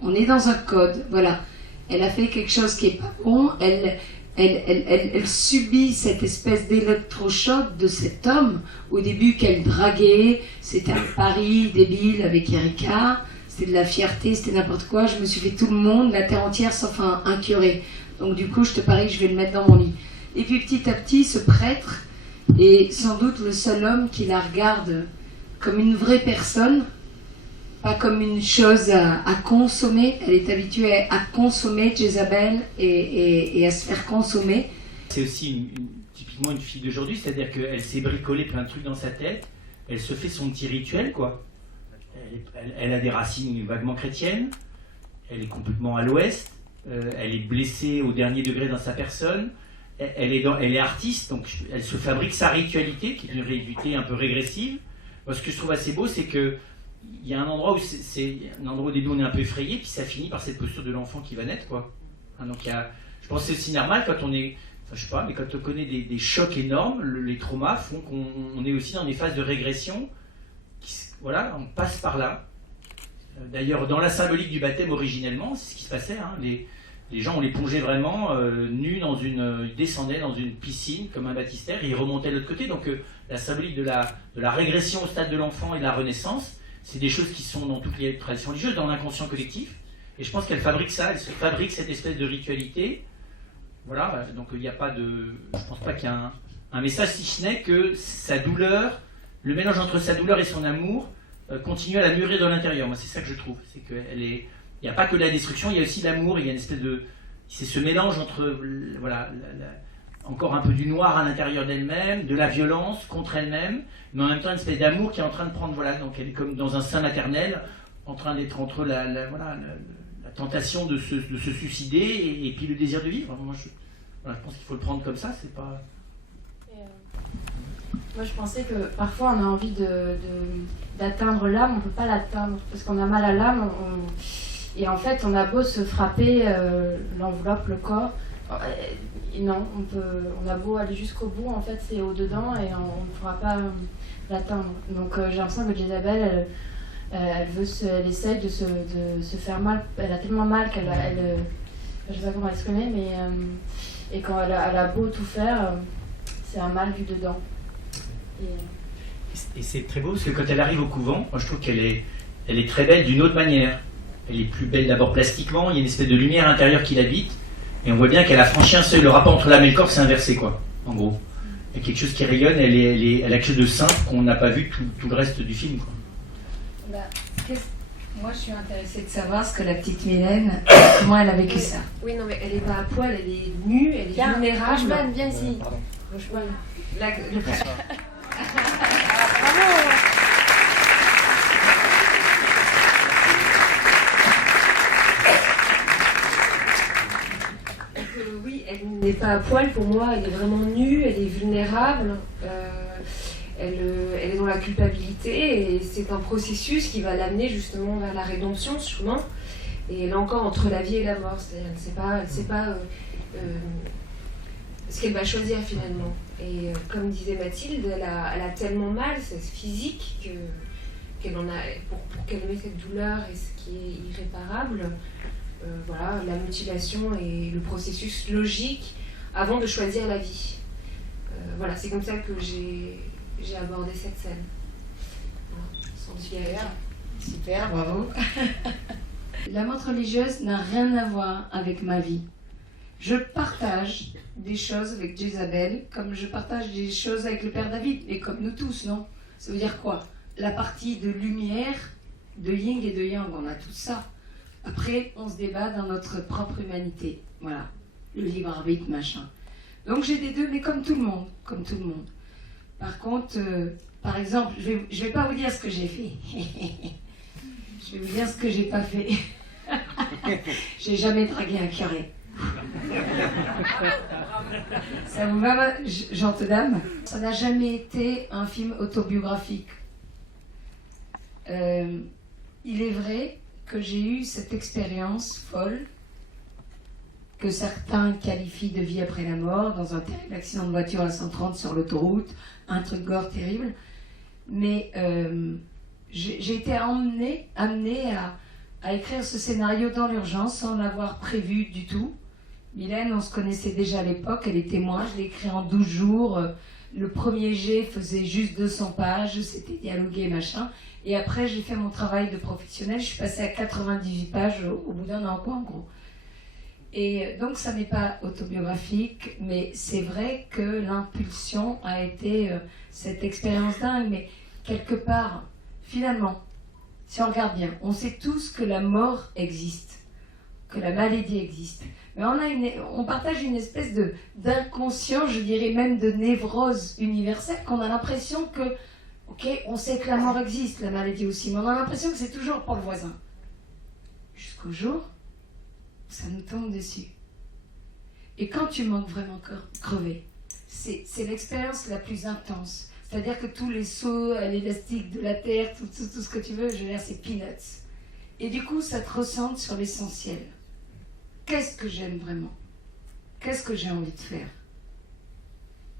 On est dans un code, voilà. Elle a fait quelque chose qui est pas bon. Elle subit cette espèce d'électrochoc de cet homme. Au début qu'elle draguait, c'était un pari débile avec Erika. C'était de la fierté, c'était n'importe quoi. Je me suis fait tout le monde, la terre entière, sauf un curé. Donc du coup, je te parie que je vais le mettre dans mon lit. Et puis petit à petit, ce prêtre est sans doute le seul homme qui la regarde comme une vraie personne, pas comme une chose à consommer. Elle est habituée à consommer Jézabel et à se faire consommer. C'est aussi typiquement une fille d'aujourd'hui, c'est-à-dire qu'elle s'est bricolé plein de trucs dans sa tête, elle se fait son petit rituel, quoi. Elle a des racines vaguement chrétiennes, elle est complètement à l'ouest. Elle est blessée au dernier degré dans sa personne, elle est artiste, donc elle se fabrique sa ritualité, qui est une ritualité un peu régressive. Moi, ce que je trouve assez beau, c'est qu'il y a un endroit où au début on est un peu effrayé, puis ça finit par cette posture de l'enfant qui va naître, quoi. Hein, donc je pense que c'est aussi normal quand on est, enfin, je sais pas, mais quand on connaît des chocs énormes, les traumas font qu'on est aussi dans des phases de régression, voilà, on passe par là. D'ailleurs, dans la symbolique du baptême originellement, c'est ce qui se passait. Hein. Les gens, on les plongeait vraiment nus ils descendaient dans une piscine comme un baptistère et ils remontaient de l'autre côté. Donc la symbolique de la régression au stade de l'enfant et de la renaissance, c'est des choses qui sont dans toutes les traditions religieuses, dans l'inconscient collectif. Et je pense qu'elle fabrique ça, elle se fabrique cette espèce de ritualité. Voilà, donc il n'y a pas de... Je pense pas qu'il y a un message, si ce n'est que sa douleur, le mélange entre sa douleur et son amour, continue à la mûrir de l'intérieur. Moi, c'est ça que je trouve. C'est qu'elle est... Il n'y a pas que la destruction, il y a aussi l'amour, il y a une espèce de... C'est ce mélange entre, voilà, encore un peu du noir à l'intérieur d'elle-même, de la violence contre elle-même, mais en même temps une espèce d'amour qui est en train de prendre, voilà, donc elle est comme dans un sein maternel, en train d'être entre la tentation de se suicider et puis le désir de vivre. Moi, je pense qu'il faut le prendre comme ça, c'est pas... Moi, je pensais que parfois on a envie d'atteindre l'âme, on ne peut pas l'atteindre parce qu'on a mal à l'âme. Et en fait, on a beau se frapper l'enveloppe, le corps, non, on a beau aller jusqu'au bout, en fait, c'est au-dedans et on ne pourra pas l'atteindre. Donc j'ai l'impression que Jezabel, elle essaye de se faire mal. Elle a tellement mal qu'elle je ne sais pas comment exprimer, mais et quand elle a beau tout faire, c'est un mal vu dedans. Et c'est très beau parce que quand elle arrive au couvent, moi je trouve qu'elle est très belle d'une autre manière. Elle est plus belle d'abord plastiquement, il y a une espèce de lumière intérieure qui l'habite, et on voit bien qu'elle a franchi un seuil. Le rapport entre l'âme et le corps s'est inversé, quoi, en gros. Il y a quelque chose qui rayonne, elle a quelque chose de simple qu'on n'a pas vu tout le reste du film, quoi. Moi, je suis intéressée de savoir ce que la petite Mylène, comment elle a vécu ça. Oui, non, mais elle n'est pas à poil, elle est nue, elle est vulnérable. Viens ici. Le frère. Oui, elle n'est pas à poil pour moi, elle est vraiment nue, elle est vulnérable, elle est dans la culpabilité et c'est un processus qui va l'amener justement vers la rédemption sûrement. Et elle est encore entre la vie et la mort, c'est-à-dire elle ne sait pas ce qu'elle va choisir finalement. Et comme disait Mathilde, elle a tellement mal, c'est physique, qu'elle en a, pour calmer cette douleur et ce qui est irréparable, voilà, la mutilation et le processus logique avant de choisir la vie. Voilà, c'est comme ça que j'ai abordé cette scène. Voilà, sans super, super, bravo. La montre religieuse n'a rien à voir avec ma vie. Je partage des choses avec Jezabel, comme je partage des choses avec le Père David, et comme nous tous, non? Ça veut dire quoi? La partie de lumière, de yin et de yang, on a tout ça. Après, on se débat dans notre propre humanité. Voilà, le libre arbitre, machin. Donc j'ai des deux, mais comme tout le monde, comme tout le monde. Par contre, par exemple, je vais pas vous dire ce que j'ai fait. Je vais vous dire ce que j'ai pas fait. J'ai jamais dragué un curé. Ça vous va, gentes dames? Ça n'a jamais été un film autobiographique. Il est vrai que j'ai eu cette expérience folle que certains qualifient de vie après la mort, dans un terrible accident de voiture à 130 sur l'autoroute, un truc gore terrible. Mais j'ai été amenée à écrire ce scénario dans l'urgence, sans l'avoir prévu du tout. Mylène, on se connaissait déjà à l'époque, elle est témoin, je l'ai écrit en 12 jours. Le premier jet faisait juste 200 pages, c'était dialogué, machin. Et après, j'ai fait mon travail de professionnel, je suis passée à 98 pages au bout d'un an, quoi, en gros. Et donc, ça n'est pas autobiographique, mais c'est vrai que l'impulsion a été cette expérience dingue. Mais quelque part, finalement, si on regarde bien, on sait tous que la mort existe, que la maladie existe. Mais on partage une espèce d'inconscient, je dirais même de névrose universelle, qu'on a l'impression que, ok, on sait que la mort existe, la maladie aussi, mais on a l'impression que c'est toujours pour le voisin. Jusqu'au jour où ça nous tombe dessus. Et quand tu manques vraiment crever, c'est l'expérience la plus intense. C'est-à-dire que tous les sauts à l'élastique de la terre, tout ce que tu veux, je veux dire, c'est peanuts. Et du coup, ça te ressente sur l'essentiel. Qu'est-ce que j'aime vraiment? Qu'est-ce que j'ai envie de faire?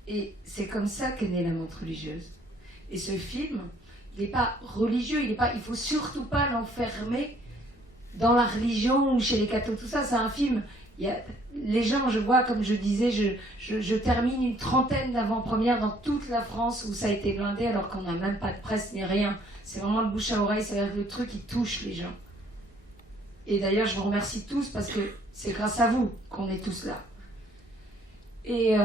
Et c'est comme ça qu'est née la montre religieuse. Et ce film, il n'est pas religieux, il faut surtout pas l'enfermer dans la religion ou chez les cathos, tout ça. C'est un film, les gens, je vois, comme je disais, je termine une trentaine d'avant-premières dans toute la France où ça a été blindé alors qu'on n'a même pas de presse ni rien. C'est vraiment le bouche à oreille, c'est le truc qui touche les gens. Et d'ailleurs, je vous remercie tous parce que c'est grâce à vous qu'on est tous là. Et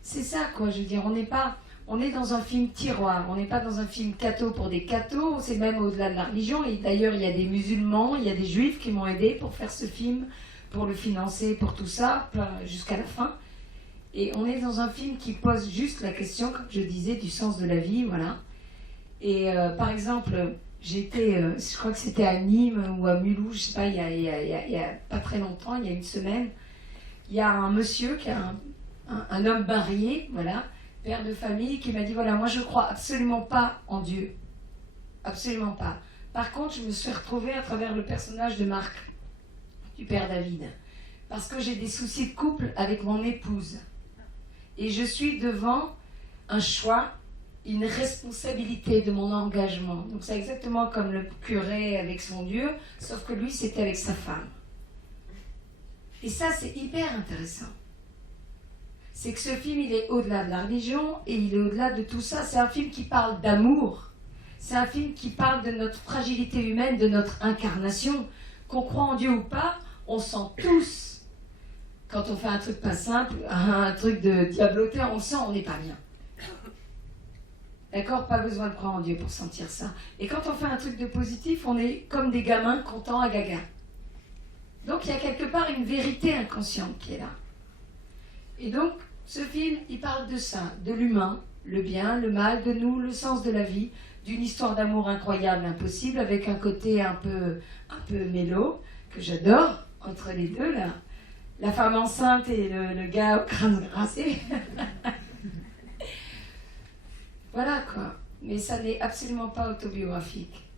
c'est ça, quoi, je veux dire, on est dans un film tiroir, on n'est pas dans un film catho pour des cathos, c'est même au-delà de la religion. Et d'ailleurs, il y a des musulmans, il y a des juifs qui m'ont aidé pour faire ce film, pour le financer, pour tout ça, jusqu'à la fin. Et on est dans un film qui pose juste la question, comme je disais, du sens de la vie, voilà. Et par exemple, je crois que c'était à Nîmes ou à Mulhouse, je sais pas, il y a pas très longtemps, il y a une semaine, il y a un monsieur qui a un homme marié, voilà, père de famille, qui m'a dit, voilà, moi je crois absolument pas en Dieu. Absolument pas. Par contre, je me suis retrouvée à travers le personnage de Marc, du père David, parce que j'ai des soucis de couple avec mon épouse. Et je suis devant un choix, une responsabilité de mon engagement. Donc c'est exactement comme le curé avec son Dieu, sauf que lui, c'était avec sa femme. Et ça, c'est hyper intéressant. C'est que ce film, il est au-delà de la religion et il est au-delà de tout ça. C'est un film qui parle d'amour. C'est un film qui parle de notre fragilité humaine, de notre incarnation. Qu'on croit en Dieu ou pas, on sent tous, quand on fait un truc pas simple, un truc de diabloté, on sent on n'est pas bien. D'accord? Pas besoin de croire en Dieu pour sentir ça. Et quand on fait un truc de positif, on est comme des gamins contents à gaga. Donc il y a quelque part une vérité inconsciente qui est là. Et donc, ce film, il parle de ça, de l'humain, le bien, le mal, de nous, le sens de la vie, d'une histoire d'amour incroyable, impossible, avec un côté un peu mélo, que j'adore, entre les deux, là. La femme enceinte et le gars au crâne rasé. Voilà, quoi. Mais ça n'est absolument pas autobiographique.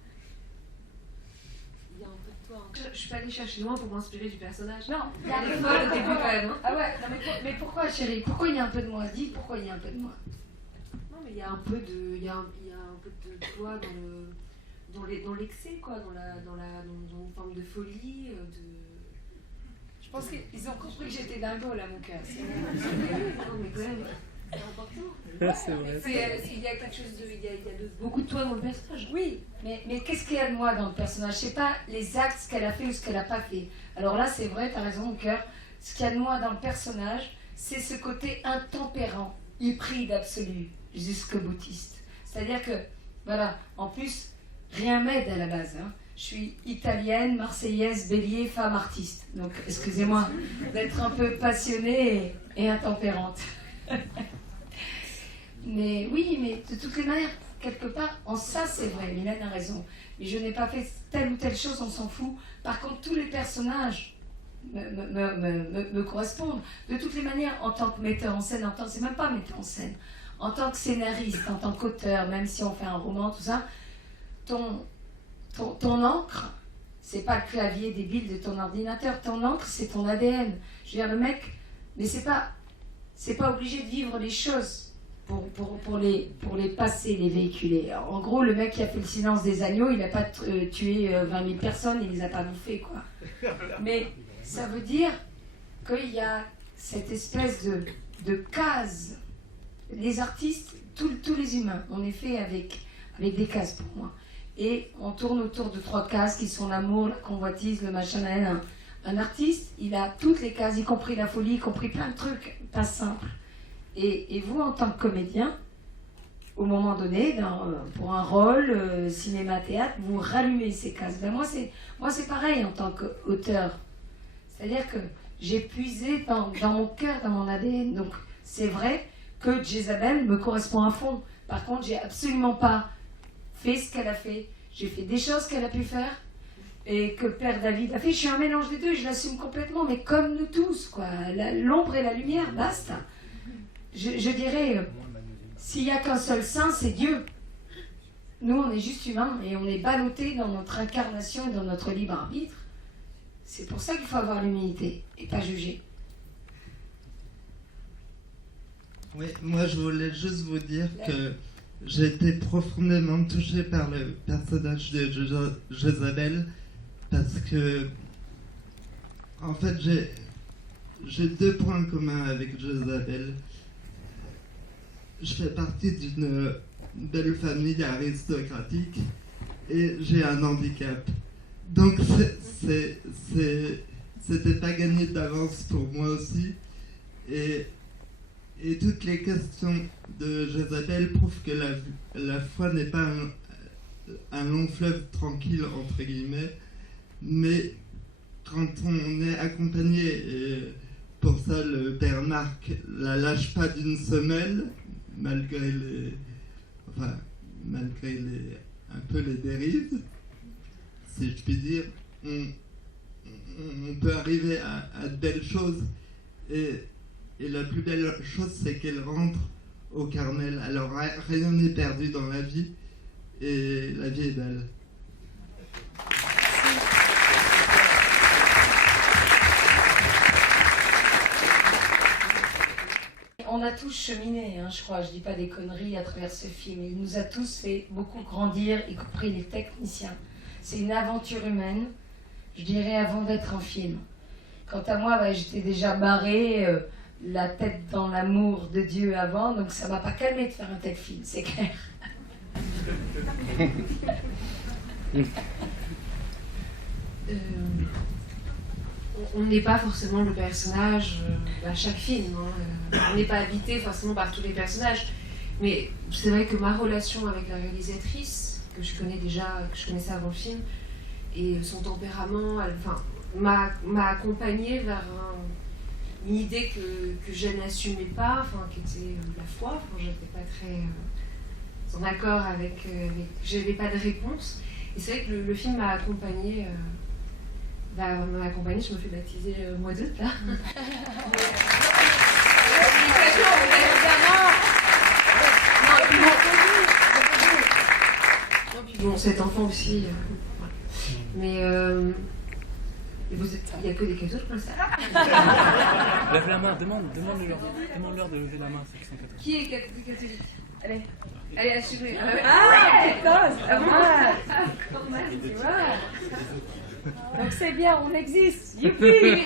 Il y a un peu de toi. Je suis pas allée chercher loin pour m'inspirer du personnage. Non, il y a des fois au début quand même. Hein. Ah ouais, non, mais pourquoi, chérie? Pourquoi il y a un peu de moi? Dis pourquoi il y a un peu de moi. Non, mais il y a un peu de, il y a un peu de toi dans l'excès, quoi, dans une forme de folie, Je pense qu'ils ont compris que j'étais dingo, là, mon cœur. Non, mais quand même, c'est important. Ouais, c'est vrai. Il y a quelque chose de, il y a beaucoup de toi dans le personnage. Oui, mais qu'est-ce qu'il y a de moi dans le personnage? C'est pas les actes, ce qu'elle a fait ou ce qu'elle n'a pas fait. Alors là, c'est vrai, t'as raison, mon cœur. Ce qu'il y a de moi dans le personnage, c'est ce côté intempérant, hybride absolu, jusqu'au boutiste. C'est-à-dire que, voilà, en plus, rien m'aide à la base. Hein. Je suis italienne, marseillaise, bélier, femme artiste. Donc, excusez-moi d'être un peu passionnée et intempérante. Mais oui, mais de toutes les manières, quelque part, en ça c'est vrai, Mylène a raison. Mais je n'ai pas fait telle ou telle chose, on s'en fout. Par contre, tous les personnages me correspondent. De toutes les manières, en tant que metteur en scène, c'est même pas metteur en scène, en tant que scénariste, en tant qu'auteur, même si on fait un roman, tout ça, ton encre, c'est pas le clavier débile de ton ordinateur, ton encre, c'est ton ADN. Je veux dire, le mec, mais c'est pas obligé de vivre les choses pour les passer, les véhiculer. En gros, le mec qui a fait le silence des agneaux, il n'a pas tué 20 000 personnes, il les a pas bouffés, quoi. Mais ça veut dire qu'il y a cette espèce de case. Les artistes, tous les humains, on est fait avec des cases pour moi. Et on tourne autour de 3 cases qui sont l'amour, la convoitise, le machin. Un artiste, il a toutes les cases, y compris la folie, y compris plein de trucs pas simples. Et vous, en tant que comédien, au moment donné, pour un rôle, cinéma, théâtre, vous rallumez ces cases. Ben moi, c'est pareil en tant qu'auteur. C'est-à-dire que j'ai puisé dans mon cœur, dans mon ADN. Donc, c'est vrai que Jézabel me correspond à fond. Par contre, j'ai absolument pas fait ce qu'elle a fait. J'ai fait des choses qu'elle a pu faire et que Père David a fait. Je suis un mélange des deux et je l'assume complètement, mais comme nous tous, quoi. L'ombre et la lumière, basta. Je dirais, s'il n'y a qu'un seul saint, c'est Dieu. Nous, on est juste humains et on est ballottés dans notre incarnation et dans notre libre arbitre. C'est pour ça qu'il faut avoir l'humilité et pas juger. Oui, moi je voulais juste vous dire que j'ai été profondément touchée par le personnage de Jézabel parce que, en fait, j'ai 2 points communs avec Jézabel. Je fais partie d'une belle famille aristocratique et j'ai un handicap. Donc c'était pas gagné d'avance pour moi aussi. Et toutes les questions de Jézabel prouvent que la foi n'est pas un long fleuve tranquille, entre guillemets, mais quand on est accompagné, et pour ça le père Marc la lâche pas d'une semelle, malgré un peu les dérives, si je puis dire, on peut arriver à de belles choses. Et la plus belle chose, c'est qu'elle rentre au Carmel. Alors rien n'est perdu dans la vie et la vie est belle. On a tous cheminé, je crois, je dis pas des conneries à travers ce film. Il nous a tous fait beaucoup grandir, y compris les techniciens. C'est une aventure humaine, je dirais, avant d'être un film. Quant à moi, j'étais déjà barrée, la tête dans l'amour de Dieu avant, donc ça m'a pas calmé de faire un tel film, c'est clair. On n'est pas forcément le personnage à chaque film. On n'est pas habité forcément par tous les personnages. Mais c'est vrai que ma relation avec la réalisatrice, que je connais déjà, que je connaissais avant le film, et son tempérament, m'a accompagnée vers une idée que je n'assumais pas, qui était la foi. Je n'étais pas très en accord avec. Je n'avais pas de réponse. Et c'est vrai que le film m'a accompagnée. Je me fais baptiser au mois d'août, là. Bon, cet enfant aussi. Voilà. Mais il n'y a que des catholiques comme ça. Lève la main, demande-leur de lever la main, ceux qui sont catholiques. Qui est catholique? Allez, assumez. Tu vois. Donc c'est bien, on existe. Youpi.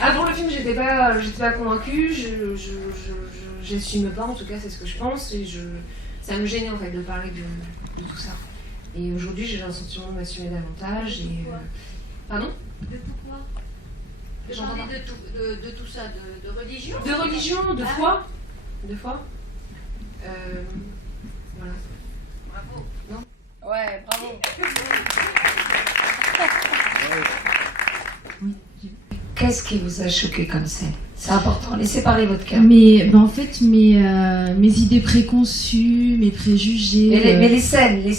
Avant le film, j'étais pas convaincue. J'assume pas, en tout cas, c'est ce que je pense. Et ça me gênait en fait de parler de tout ça. Et aujourd'hui, j'ai un sentiment de m'assumer davantage. Et pardon? De tout quoi? De tout ça, de religion. De religion, de foi. De foi. Voilà. Bravo. Non? Ouais, bravo. Qu'est-ce qui vous a choqué comme scène? C'est important, laissez parler votre cœur. Mais en fait, mes idées préconçues, mes préjugés. Mais les scènes. Les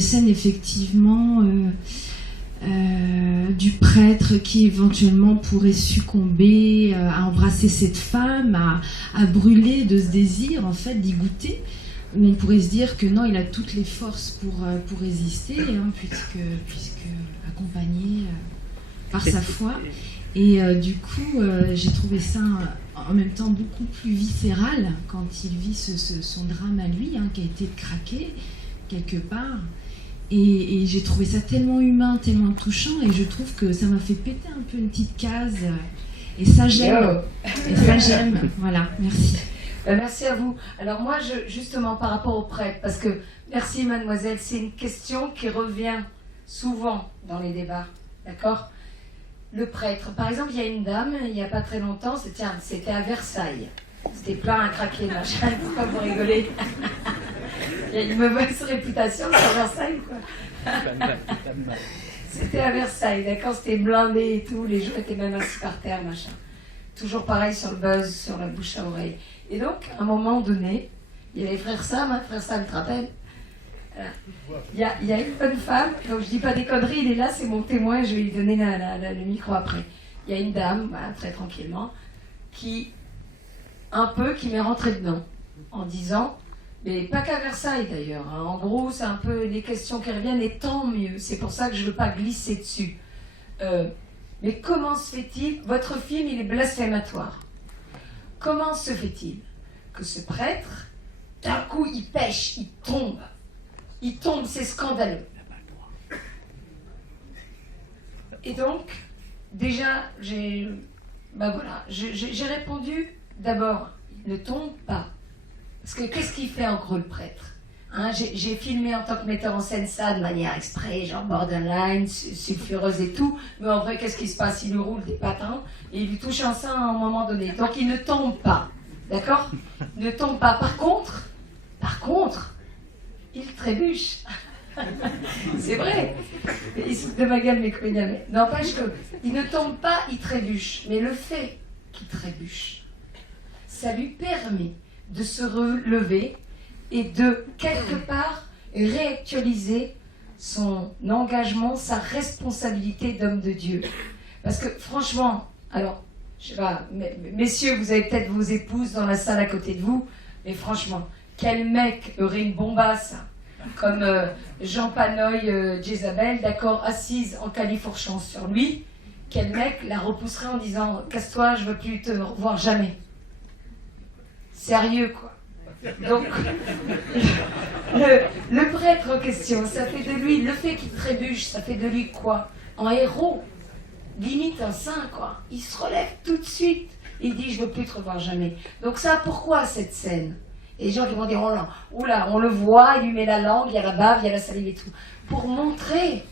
scènes effectivement du prêtre qui éventuellement pourrait succomber à embrasser cette femme, à brûler de ce désir en fait d'y goûter. Où on pourrait se dire que non, il a toutes les forces pour résister, puisque accompagné par sa foi. Et du coup, j'ai trouvé ça en même temps beaucoup plus viscéral quand il vit son drame à lui, qui a été craqué quelque part. Et j'ai trouvé ça tellement humain, tellement touchant, et je trouve que ça m'a fait péter un peu une petite case. Et ça, j'aime. Voilà, merci. Merci à vous. Alors moi, justement, par rapport au prêtre, parce que, merci mademoiselle, c'est une question qui revient souvent dans les débats, d'accord? Le prêtre, par exemple, il y a une dame, il n'y a pas très longtemps, c'était à Versailles. C'était plein à craquer, machin, pourquoi vous rigolez? Il y a une mauvaise réputation sur Versailles, quoi. C'était à Versailles, d'accord? C'était blindé et tout, les gens étaient même assis par terre, machin. Toujours pareil sur le buzz, sur la bouche à oreille. Et donc, à un moment donné, il y avait Frère Sam, Frère Sam, tu te rappelles? Il y a une bonne femme, donc je dis pas des conneries, il est là, c'est mon témoin, je vais lui donner le micro après. Il y a une dame, très tranquillement, qui m'est rentrée dedans, en disant, mais pas qu'à Versailles d'ailleurs, en gros c'est un peu les questions qui reviennent, et tant mieux, c'est pour ça que je veux pas glisser dessus. Mais comment se fait-il, votre film il est blasphématoire. Comment se fait-il que ce prêtre, d'un coup il pêche, il tombe, c'est scandaleux. Et donc, déjà, j'ai répondu, d'abord, il ne tombe pas. Parce que qu'est-ce qu'il fait en gros le prêtre? J'ai filmé en tant que metteur en scène ça de manière exprès, genre borderline, sulfureuse et tout, mais en vrai, qu'est-ce qui se passe? Il lui roule des patins et il lui touche un sein à un moment donné. Donc il ne tombe pas, d'accord? Il ne tombe pas. Par contre, il trébuche. C'est vrai. Il se fout de ma gueule, mes comédiens. Mais n'empêche qu'il ne tombe pas, il trébuche. Mais le fait qu'il trébuche, ça lui permet de se relever et de, quelque part, réactualiser son engagement, sa responsabilité d'homme de Dieu. Parce que, franchement, alors, Je sais pas, messieurs, vous avez peut-être vos épouses dans la salle à côté de vous, mais franchement, quel mec aurait une bombasse comme Jean Panoy, Jezabel, d'accord, assise en califourchon sur lui, quel mec la repousserait en disant « Casse-toi, je veux plus te revoir jamais ». Sérieux, quoi. Donc, le prêtre en question, ça fait de lui, le fait qu'il trébuche, ça fait de lui quoi? Un héros, limite un saint, quoi. Il se relève tout de suite, il dit « Je veux plus te revoir jamais ». Donc ça, pourquoi cette scène? Et les gens qui vont dire « Oula, on le voit, il lui met la langue, il y a la bave, il y a la salive et tout ». Pour montrer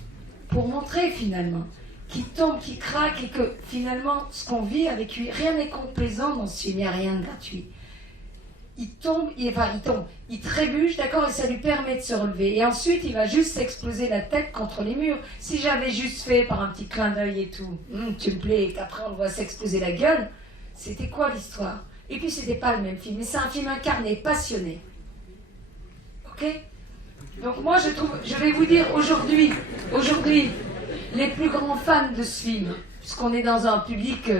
finalement, qu'il tombe, qu'il craque et que finalement, ce qu'on vit avec lui, rien n'est complaisant dans ce film, il n'y a rien de gratuit. Il tombe, il trébuche, d'accord, et ça lui permet de se relever. Et ensuite, il va juste s'exploser la tête contre les murs. Si j'avais juste fait par un petit clin d'œil et tout, tu me plais, et qu'après on le voit s'exploser la gueule, c'était quoi l'histoire? Et puis c'était pas le même film, mais c'est un film incarné, passionné. Ok? Donc moi je vais vous dire aujourd'hui, les plus grands fans de ce film, puisqu'on est dans un public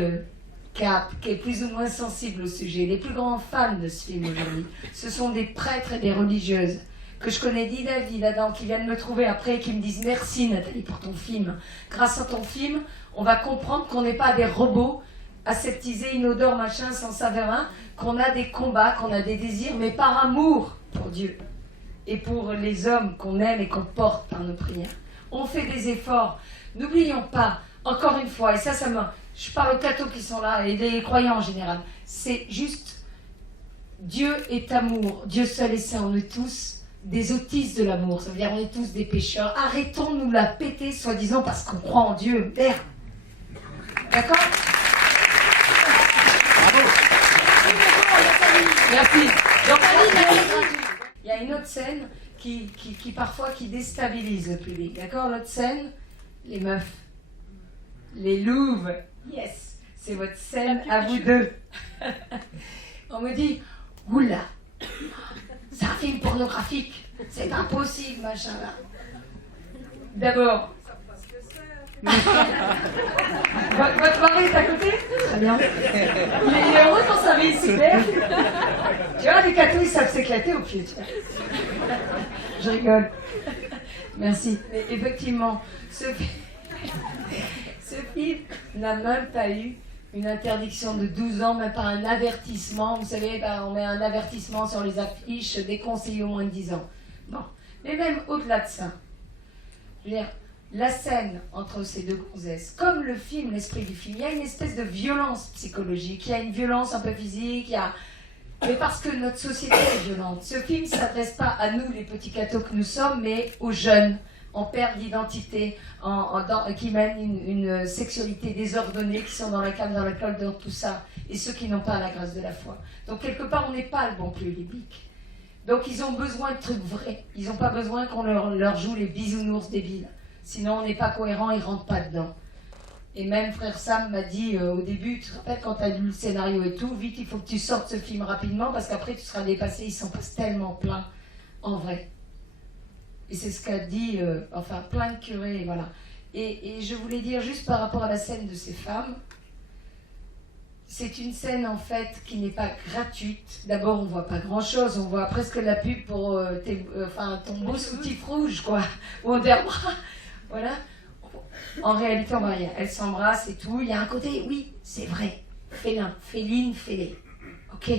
qui est plus ou moins sensible au sujet, les plus grands fans de ce film aujourd'hui, ce sont des prêtres et des religieuses que je connais d'Idavid, Adam, qui viennent me trouver après et qui me disent « Merci Nathalie pour ton film. Grâce à ton film, on va comprendre qu'on n'est pas des robots aseptisés, inodores, machin, sans saveur, qu'on a des combats, qu'on a des désirs, mais par amour pour Dieu et pour les hommes qu'on aime et qu'on porte par nos prières. On fait des efforts. N'oublions pas, encore une fois, et ça je parle aux cathos qui sont là et des croyants en général, c'est juste Dieu est amour, Dieu seul et saint, on est tous des autistes de l'amour, ça veut dire on est tous des pécheurs. Arrêtons de nous la péter, soi-disant parce qu'on croit en Dieu, merde. D'accord? Merci. Il y a une autre scène qui parfois qui déstabilise le public. D'accord? L'autre scène, les meufs, les louves. Yes, c'est votre scène à vous deux. On me dit, oula, c'est un film pornographique, c'est impossible, machin là. D'abord. Votre mari est à côté? Très bien. Il est heureux dans sa vie, super. Tu vois, les cathos, ils savent s'éclater au pied, tu vois. Je rigole. Merci. Mais effectivement, ce film n'a même pas eu une interdiction de 12 ans, même pas un avertissement. Vous savez, on met un avertissement sur les affiches déconseillé au moins de 10 ans. Bon. Mais même au-delà de ça, je veux dire, la scène entre ces deux gonzesses, comme le film, l'esprit du film, il y a une espèce de violence psychologique, il y a une violence un peu physique, mais parce que notre société est violente. Ce film ne s'adresse pas à nous, les petits cathos que nous sommes, mais aux jeunes, en perte d'identité, qui mènent une sexualité désordonnée, qui sont dans la cave, dans l'alcool, dans tout ça, et ceux qui n'ont pas la grâce de la foi. Donc quelque part, on n'est pas le bon plus biblique. Donc ils ont besoin de trucs vrais. Ils n'ont pas besoin qu'on leur joue les bisounours débiles. Sinon, on n'est pas cohérent, ils ne rentrent pas dedans. Et même frère Sam m'a dit au début, tu te rappelles quand tu as lu le scénario et tout, vite, il faut que tu sortes ce film rapidement parce qu'après tu seras dépassé, il s'en passe tellement plein, en vrai. Et c'est ce qu'a dit, plein de curés, voilà. Et je voulais dire juste par rapport à la scène de ces femmes, c'est une scène en fait qui n'est pas gratuite. D'abord, on ne voit pas grand-chose, on voit presque la pub pour ton beau soutif rouge, quoi. Voilà. En réalité, on voit rien. Elles s'embrassent et tout. Il y a un côté, oui, c'est vrai, félin, féline, fêlé. Ok?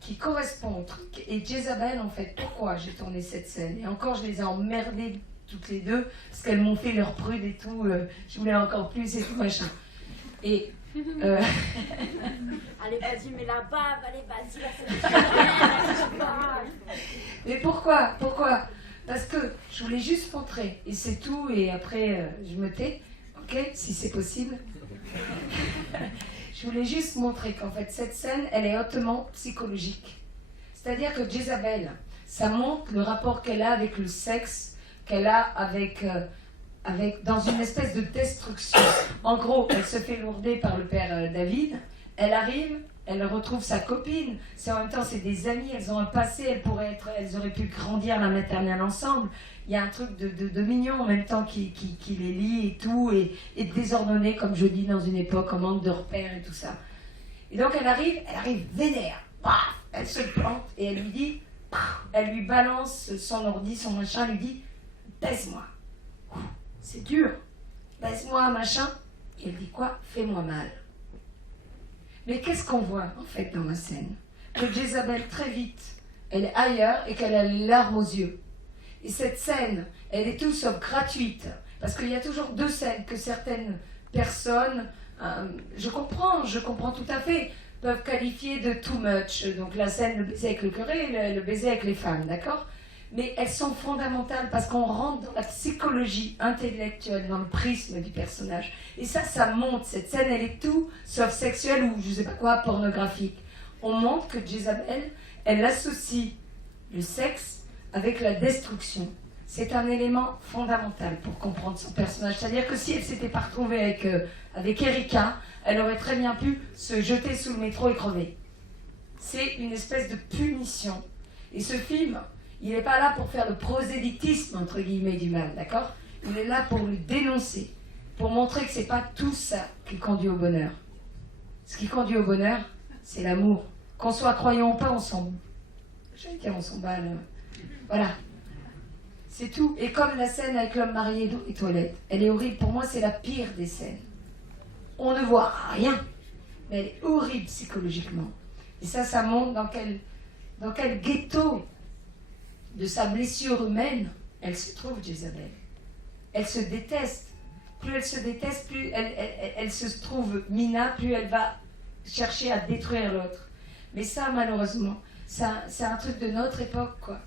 Qui correspond au truc. Et Jezabel, en fait, pourquoi j'ai tourné cette scène? Et encore, je les ai emmerdées toutes les deux, parce qu'elles m'ont fait leur prude et tout. Je voulais encore plus et tout, machin. Et. Allez, vas-y, mets la bave, allez, vas-y, là, c'est Mais pourquoi? Parce que je voulais juste montrer, et c'est tout, et après je me tais, ok, si c'est possible. Je voulais juste montrer qu'en fait cette scène, elle est hautement psychologique. C'est-à-dire que Jezabel, ça montre le rapport qu'elle a avec le sexe, qu'elle a avec dans une espèce de destruction. En gros, elle se fait lourder par le père David, elle arrive, elle retrouve sa copine. C'est en même temps, c'est des amis, elles ont un passé, elles auraient pu grandir la maternelle ensemble. Il y a un truc de mignon en même temps qui les lie et tout, et désordonné, comme je dis, dans une époque en manque de repères et tout ça. Et donc elle arrive vénère. Paf, elle se plante et elle lui dit, elle lui balance son ordi, son machin, elle lui dit, baise-moi. C'est dur. Baise-moi, machin. Et elle dit quoi? Fais-moi mal. Mais qu'est-ce qu'on voit en fait dans la scène? Que Jézabel très vite, elle est ailleurs et qu'elle a les larmes aux yeux. Et cette scène, elle est tout sauf gratuite. Parce qu'il y a toujours deux scènes que certaines personnes, je comprends tout à fait, peuvent qualifier de too much. Donc la scène, le baiser avec le curé, le baiser avec les femmes, d'accord? Mais elles sont fondamentales parce qu'on rentre dans la psychologie intellectuelle, dans le prisme du personnage. Et ça monte. Cette scène, elle est tout sauf sexuelle ou je sais pas quoi, pornographique. On montre que Jézabel, elle associe le sexe avec la destruction. C'est un élément fondamental pour comprendre son personnage. C'est-à-dire que si elle s'était pas retrouvée avec Erika, elle aurait très bien pu se jeter sous le métro et crever. C'est une espèce de punition. Et ce film, il n'est pas là pour faire le prosélytisme, entre guillemets, du mal, d'accord? Il est là pour le dénoncer, pour montrer que c'est pas tout ça qui conduit au bonheur. Ce qui conduit au bonheur, c'est l'amour. Qu'on soit croyant ou pas, on s'en bat. Voilà. C'est tout. Et comme la scène avec l'homme marié dans les toilettes, elle est horrible. Pour moi, c'est la pire des scènes. On ne voit rien, mais elle est horrible psychologiquement. Et ça montre dans quel ghetto de sa blessure humaine elle se trouve, Jézabel. Elle se déteste. Plus elle se déteste, plus elle se trouve mina, plus elle va chercher à détruire l'autre. Mais ça, malheureusement, c'est un truc de notre époque, quoi.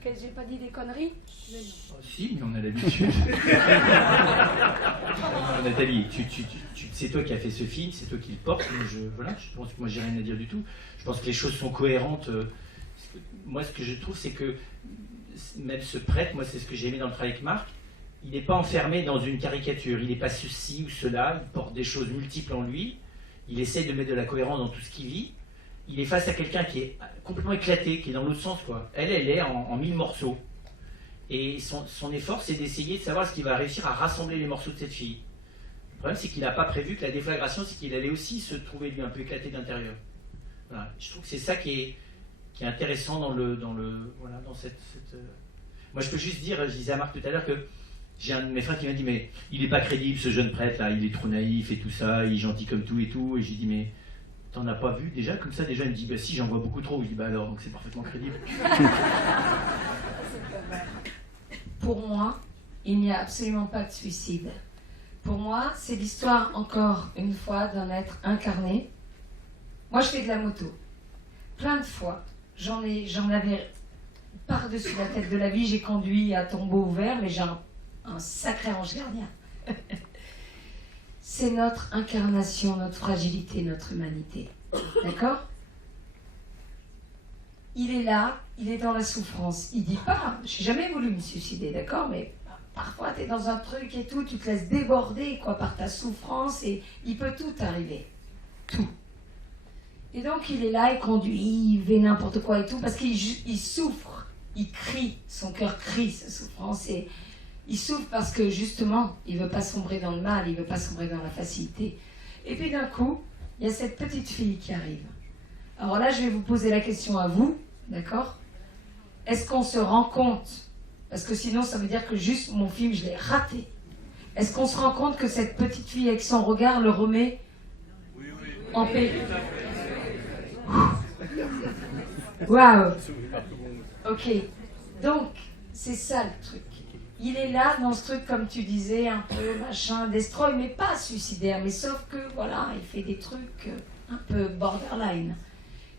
Que j'ai pas dit des conneries? Mais non. Oh, si, mais on a l'habitude. Nathalie, c'est toi qui as fait ce film, c'est toi qui le portes. Je pense que moi j'ai rien à dire du tout. Je pense que les choses sont cohérentes. Moi, ce que je trouve, c'est que même ce prêtre, moi c'est ce que j'ai aimé dans le travail avec Marc, il n'est pas enfermé dans une caricature, il n'est pas ceci ou cela, il porte des choses multiples en lui, il essaie de mettre de la cohérence dans tout ce qu'il vit. Il est face à quelqu'un qui est complètement éclaté, qui est dans l'autre sens, quoi. Elle est en 1000 morceaux. Et son effort, c'est d'essayer de savoir ce qu'il va réussir à rassembler les morceaux de cette fille. Le problème, c'est qu'il n'a pas prévu que la déflagration, c'est qu'il allait aussi se trouver, lui, un peu éclaté d'intérieur. Voilà. Je trouve que c'est ça qui est intéressant dans cette... Moi, je peux juste dire, je disais à Marc tout à l'heure que j'ai un de mes frères qui m'a dit, mais il n'est pas crédible, ce jeune prêtre, là, il est trop naïf et tout ça, il est gentil comme tout et tout. Et j'ai dit, mais... T'en as pas vu déjà comme ça? Déjà, il me dit, bah si, j'en vois beaucoup trop. Je dis, bah alors, donc c'est parfaitement crédible. Pour moi, il n'y a absolument pas de suicide. Pour moi, c'est l'histoire, encore une fois, d'un être incarné. Moi, je fais de la moto. Plein de fois, j'en avais par-dessus la tête de la vie. J'ai conduit à tombeau ouvert, mais j'ai un sacré ange gardien. C'est notre incarnation, notre fragilité, notre humanité. D'accord? Il est là, il est dans la souffrance. Il dit pas, j'ai jamais voulu me suicider, d'accord? Mais parfois, tu es dans un truc et tout, tu te laisses déborder, quoi, par ta souffrance et il peut tout arriver. Tout. Et donc, il est là, il conduit, il fait n'importe quoi et tout, parce qu'il souffre, il crie, son cœur crie sa souffrance et il souffre parce que justement, il ne veut pas sombrer dans le mal, il ne veut pas sombrer dans la facilité. Et puis d'un coup, il y a cette petite fille qui arrive. Alors là, je vais vous poser la question à vous, d'accord? Est-ce qu'on se rend compte, parce que sinon ça veut dire que juste mon film, je l'ai raté. Est-ce qu'on se rend compte que cette petite fille avec son regard le remet en paix? Waouh! Ok, donc c'est ça le truc. Il est là dans ce truc, comme tu disais, un peu machin, destroy, mais pas suicidaire, mais sauf que, voilà, il fait des trucs un peu borderline.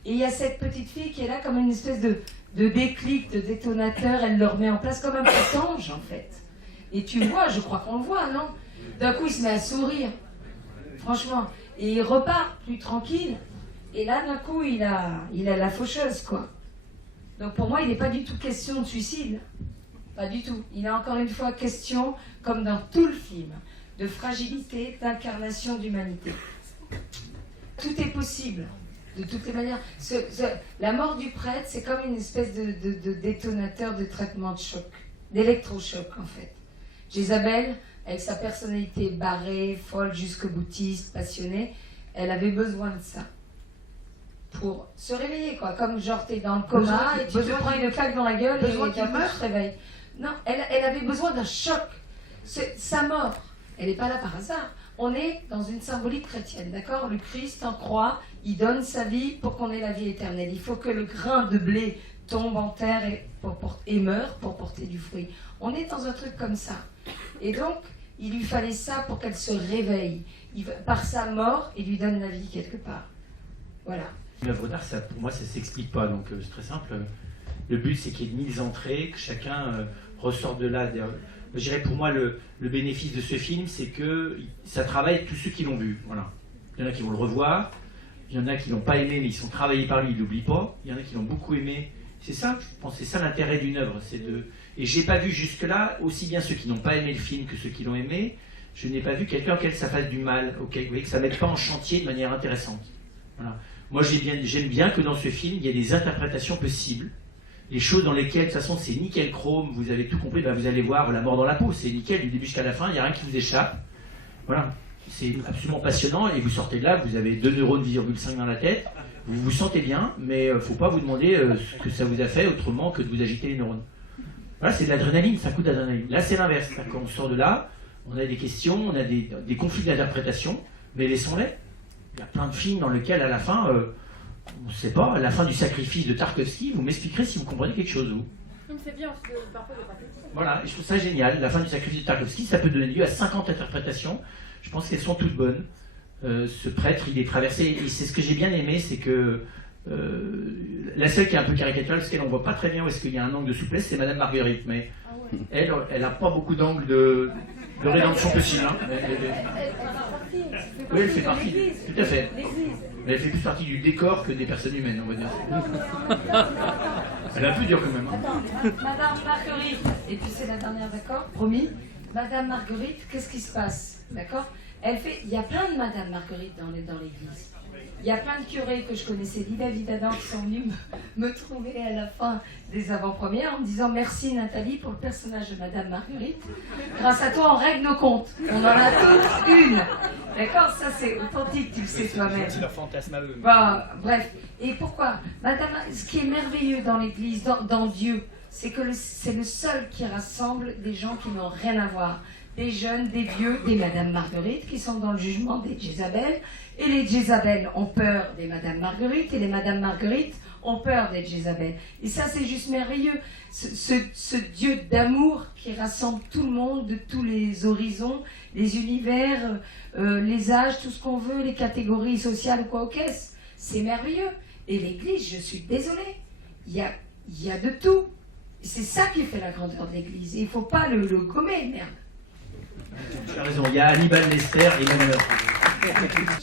Et il y a cette petite fille qui est là comme une espèce de déclic, de détonateur, elle le remet en place comme un petit ange, en fait. Et tu vois, je crois qu'on le voit, non? D'un coup, il se met à sourire, franchement. Et il repart plus tranquille. Et là, d'un coup, il a la faucheuse, quoi. Donc pour moi, il n'est pas du tout question de suicide. Pas du tout. Il est encore une fois question, comme dans tout le film, de fragilité, d'incarnation d'humanité. Tout est possible, de toutes les manières. La mort du prêtre, c'est comme une espèce de détonateur de traitement de choc, d'électrochoc en fait. Jézabel, avec sa personnalité barrée, folle, jusqu'au boutiste, passionnée, elle avait besoin de ça. Pour se réveiller, quoi. Comme genre t'es dans le coma et tu te prends une claque dans la gueule et tu te réveilles. Non, elle avait besoin d'un choc. Sa mort, elle n'est pas là par hasard. On est dans une symbolique chrétienne, d'accord? Le Christ en croix, il donne sa vie pour qu'on ait la vie éternelle. Il faut que le grain de blé tombe en terre et meure pour porter du fruit. On est dans un truc comme ça. Et donc, il lui fallait ça pour qu'elle se réveille. Par sa mort, il lui donne la vie quelque part. Voilà. L'œuvre d'art, pour moi, ça ne s'explique pas. Donc, c'est très simple. Le but, c'est qu'il y ait 1000 entrées, que chacun ressorte de là. Je dirais, pour moi, le bénéfice de ce film, c'est que ça travaille tous ceux qui l'ont vu. Voilà. Il y en a qui vont le revoir. Il y en a qui ne l'ont pas aimé, mais ils sont travaillés par lui, ils ne l'oublient pas. Il y en a qui l'ont beaucoup aimé. C'est ça, je pense, c'est ça l'intérêt d'une œuvre. Et je n'ai pas vu jusque-là, aussi bien ceux qui n'ont pas aimé le film que ceux qui l'ont aimé, je n'ai pas vu quelqu'un auquel ça fasse du mal, vous voyez, que ça ne mette pas en chantier de manière intéressante. Voilà. Moi, j'aime bien que dans ce film, il y ait des interprétations possibles. Les choses dans lesquelles, de toute façon, c'est nickel chrome, vous avez tout compris, ben vous allez voir La mort dans la peau, c'est nickel du début jusqu'à la fin, il n'y a rien qui vous échappe. Voilà, c'est absolument passionnant, et vous sortez de là, vous avez 2 neurones 2,5 dans la tête, vous vous sentez bien, mais il ne faut pas vous demander ce que ça vous a fait autrement que de vous agiter les neurones. Voilà, c'est de l'adrénaline, c'est un coup d'adrénaline. Là, c'est l'inverse, quand on sort de là, on a des questions, on a des conflits d'interprétation, mais laissons-les. Il y a plein de films dans lesquels, à la fin, on ne sait pas, à la fin du sacrifice de Tarkovsky, vous m'expliquerez si vous comprenez quelque chose, vous. C'est bien aussi parfois de parler. Voilà, et je trouve ça génial. La fin du sacrifice de Tarkovsky, ça peut donner lieu à 50 interprétations. Je pense qu'elles sont toutes bonnes. Ce prêtre, il est traversé, et c'est ce que j'ai bien aimé, c'est que la seule qui est un peu caricaturale, parce qu'elle on voit pas très bien où est-ce qu'il y a un angle de souplesse, c'est Madame Marguerite, mais elle n'a pas beaucoup d'angle de rédemption possible. Hein. Oui, elle fait partie, tout à fait. Mais elle fait plus partie du décor que des personnes humaines, on va dire. Elle est un peu dure quand même. Hein. Attends, Madame Marguerite, et puis c'est la dernière, d'accord? Promis. Madame Marguerite, qu'est-ce qui se passe? D'accord? Il y a plein de Madame Marguerite dans l'église. Il y a plein de curés que je connaissais, David Adam, qui sont venus me trouver à la fin des avant-premières en me disant merci Nathalie pour le personnage de Madame Marguerite. Grâce à toi, on règle nos comptes. On en a toutes une. D'accord? Ça, c'est authentique, tu le sais toi-même. C'est leur fantasme à eux. Bon, bref. Et pourquoi? Madame, ce qui est merveilleux dans l'église, dans Dieu, c'est que c'est le seul qui rassemble des gens qui n'ont rien à voir. Des jeunes, des vieux, des Madame Marguerite qui sont dans le jugement des Jézabel. Et les Jézabel ont peur des Madame Marguerite et les Madame Marguerite ont peur des Jézabel. Et ça, c'est juste merveilleux. Ce Dieu d'amour qui rassemble tout le monde de tous les horizons, les univers, les âges, tout ce qu'on veut, les catégories sociales ou quoi au caisse. C'est merveilleux. Et l'Église, je suis désolée, il y a de tout. C'est ça qui fait la grandeur de l'Église. Il ne faut pas le gommer, merde. Tu as raison, il y a Hannibal Lester et Manheur.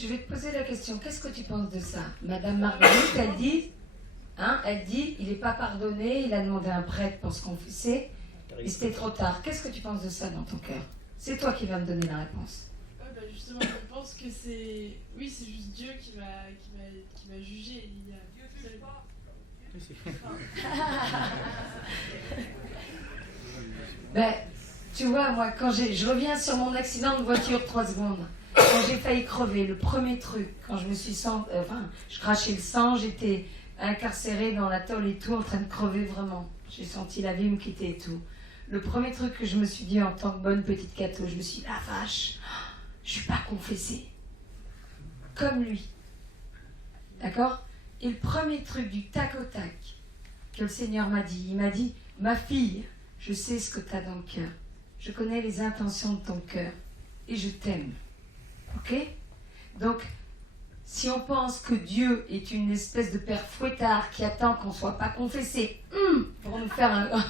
Je vais te poser la question, qu'est-ce que tu penses de ça? Madame Marguerite, elle dit, il n'est pas pardonné, il a demandé un prêtre pour se confesser, et c'était trop tard. Qu'est-ce que tu penses de ça dans ton cœur? C'est toi qui vas me donner la réponse. Bah justement, je pense que c'est... Oui, c'est juste Dieu qui va juger. Il y a... Ben, tu vois, moi, quand je reviens sur mon accident de voiture 3 secondes, quand j'ai failli crever, le premier truc, quand je me suis je crachais le sang, j'étais incarcérée dans la tôle et tout, en train de crever vraiment. J'ai senti la vie me quitter et tout. Le premier truc que je me suis dit en tant que bonne petite catho, je me suis dit, la vache, je suis pas confessée. Comme lui. D'accord? Et le premier truc du tac au tac que le Seigneur m'a dit, il m'a dit, ma fille, je sais ce que tu as dans le cœur. Je connais les intentions de ton cœur. Et je t'aime. Ok? Donc, si on pense que Dieu est une espèce de père fouettard qui attend qu'on ne soit pas confessé pour nous faire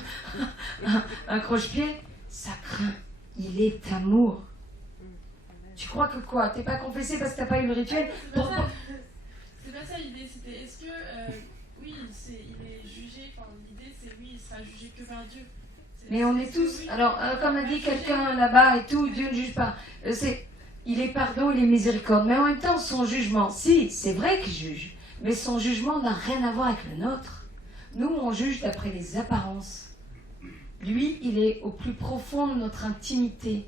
un croche-pied, ça craint. Il est amour. Tu crois que quoi? T'es pas confessé parce que t'as pas eu le rituel? C'est pas ça l'idée, c'était est-ce que oui, il est jugé, enfin l'idée c'est oui, il sera jugé que par Dieu. Mais on est tous, alors comme a dit quelqu'un là-bas et tout, Dieu ne juge pas. Il est pardon, il est miséricorde. Mais en même temps, son jugement, si, c'est vrai qu'il juge, mais son jugement n'a rien à voir avec le nôtre. Nous, on juge d'après les apparences. Lui, il est au plus profond de notre intimité,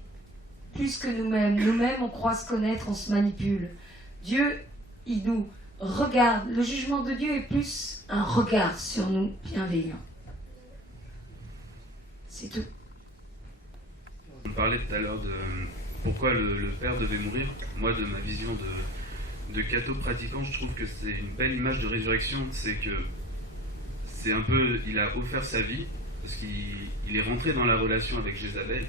plus que nous-mêmes. Nous-mêmes, on croit se connaître, on se manipule. Dieu, il nous regarde. Le jugement de Dieu est plus un regard sur nous bienveillant. C'est tout. On parlait tout à l'heure de pourquoi le père devait mourir. Moi, de ma vision de catho pratiquant, je trouve que c'est une belle image de résurrection. C'est que c'est un peu, il a offert sa vie parce qu'il est rentré dans la relation avec Jézabel.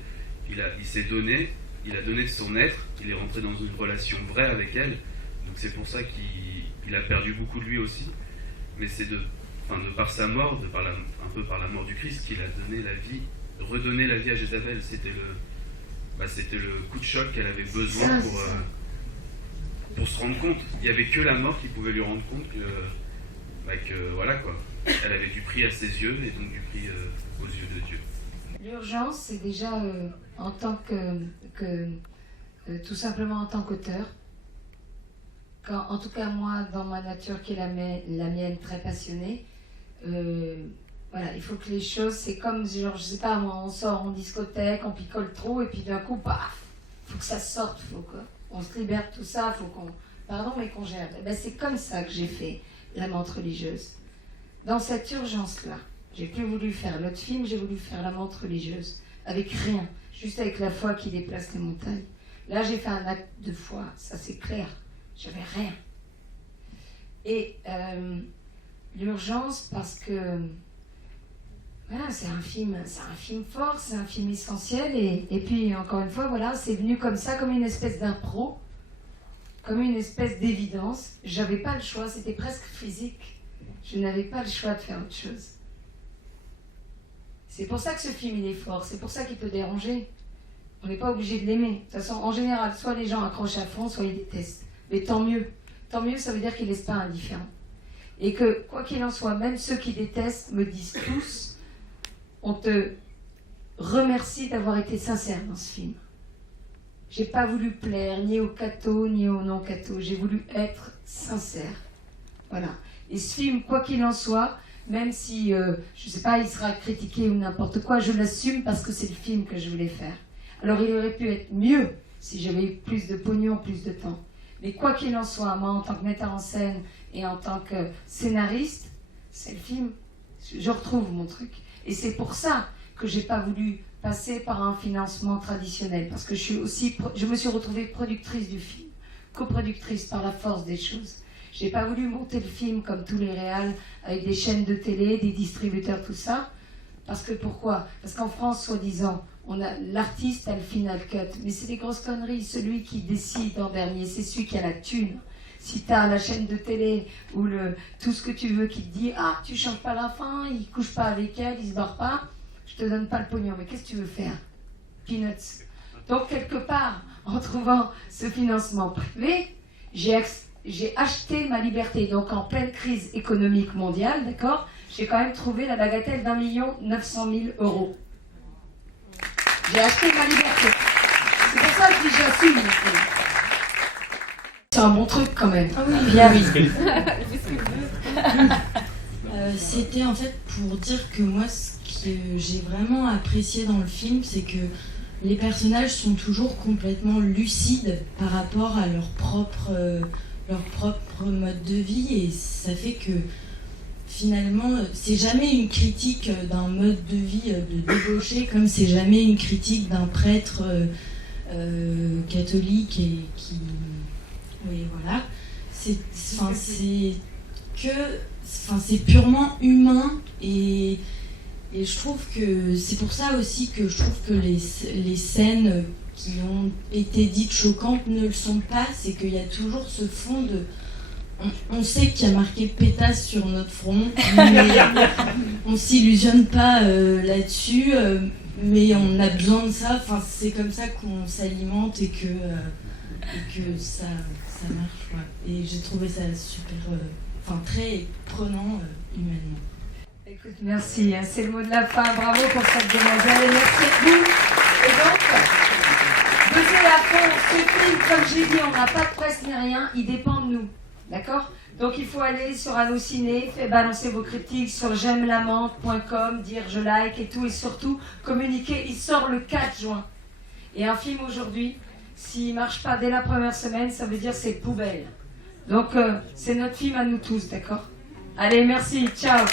Il s'est donné, il a donné de son être. Il est rentré dans une relation vraie avec elle. Donc c'est pour ça qu'il a perdu beaucoup de lui aussi. Mais c'est de par sa mort, un peu par la mort du Christ, qu'il a donné la vie, redonné la vie à Jézabel. C'était le coup de choc qu'elle avait besoin pour se rendre compte. Il n'y avait que la mort qui pouvait lui rendre compte que voilà quoi. Elle avait du prix à ses yeux et donc du prix aux yeux de Dieu. L'urgence, c'est déjà en tant que tout simplement en tant qu'auteur. En tout cas moi, dans ma nature qui est la mienne, très passionnée, voilà, il faut que les choses, c'est comme genre, je sais pas moi, on sort en discothèque, on picole trop et puis d'un coup, paf, faut que ça sorte, faut qu'on se libère de tout ça, faut qu'on gère. Ben, c'est comme ça que j'ai fait La Menthe religieuse. Dans cette urgence-là, j'ai plus voulu faire l'autre film, j'ai voulu faire La Menthe religieuse, avec rien, juste avec la foi qui déplace les montagnes. Là, j'ai fait un acte de foi, ça c'est clair, j'avais rien. Et l'urgence, parce que voilà, c'est un film fort, c'est un film essentiel, et puis encore une fois, voilà, c'est venu comme ça, comme une espèce d'impro, comme une espèce d'évidence. J'avais pas le choix, c'était presque physique. Je n'avais pas le choix de faire autre chose. C'est pour ça que ce film il est fort, c'est pour ça qu'il peut déranger. On n'est pas obligé de l'aimer. De toute façon, en général, soit les gens accrochent à fond, soit ils détestent. Mais tant mieux. Tant mieux, ça veut dire qu'ils ne laissent pas indifférent. Et que, quoi qu'il en soit, même ceux qui détestent me disent tous, on te remercie d'avoir été sincère dans ce film. J'ai pas voulu plaire ni aux cathos, ni aux non-cathos. J'ai voulu être sincère. Voilà. Et ce film, quoi qu'il en soit, même si, je sais pas, il sera critiqué ou n'importe quoi, je l'assume parce que c'est le film que je voulais faire. Alors il aurait pu être mieux si j'avais eu plus de pognon, plus de temps. Mais quoi qu'il en soit, moi en tant que metteur en scène et en tant que scénariste, c'est le film. Je retrouve mon truc. Et c'est pour ça que j'ai pas voulu passer par un financement traditionnel. Parce que je me suis retrouvée productrice du film, coproductrice par la force des choses. J'ai pas voulu monter le film comme tous les réals, avec des chaînes de télé, des distributeurs, tout ça. Parce que pourquoi ? Parce qu'en France, soi-disant, on a l'artiste a le final cut. Mais c'est des grosses conneries. Celui qui décide en dernier, c'est celui qui a la thune. Si tu as la chaîne de télé ou tout ce que tu veux qui te dit « Ah, tu chantes pas la fin, il couche pas avec elle, il se barre pas, je te donne pas le pognon. » Mais qu'est-ce que tu veux faire ? Peanuts. Donc, quelque part, en trouvant ce financement privé, j'ai acheté ma liberté. Donc, en pleine crise économique mondiale, d'accord, j'ai quand même trouvé la bagatelle d'1 900 000 €. J'ai acheté ma liberté. C'est pour ça que je dis j'assume. C'est un bon truc quand même. Ah oui, bien oui. C'était en fait pour dire que moi, ce que j'ai vraiment apprécié dans le film, c'est que les personnages sont toujours complètement lucides par rapport à leur propre mode de vie, et ça fait que finalement, c'est jamais une critique d'un mode de vie de débauché, comme c'est jamais une critique d'un prêtre catholique et qui... Oui, voilà. C'est purement humain, et je trouve que c'est pour ça aussi que je trouve que les scènes qui ont été dites choquantes ne le sont pas. C'est qu'il y a toujours ce fond de... On sait qu'il y a marqué pétasse sur notre front, mais on s'illusionne pas là-dessus, mais on a besoin de ça. Enfin, c'est comme ça qu'on s'alimente et que ça marche. Ouais. Et j'ai trouvé ça super, très prenant humainement. Écoute, merci. C'est le mot de la fin. Bravo pour cette demoiselle. Merci à vous. Et donc, deuxième à fond. Ce film, comme j'ai dit, on n'a pas de presse ni rien, il dépend de nous. D'accord? Donc il faut aller sur Allociné, faire balancer vos critiques sur j'aimelamante.com, dire je like et tout, et surtout communiquer. Il sort le 4 juin. Et un film aujourd'hui, s'il ne marche pas dès la première semaine, ça veut dire c'est poubelle. Donc c'est notre film à nous tous, d'accord? Allez, merci, ciao.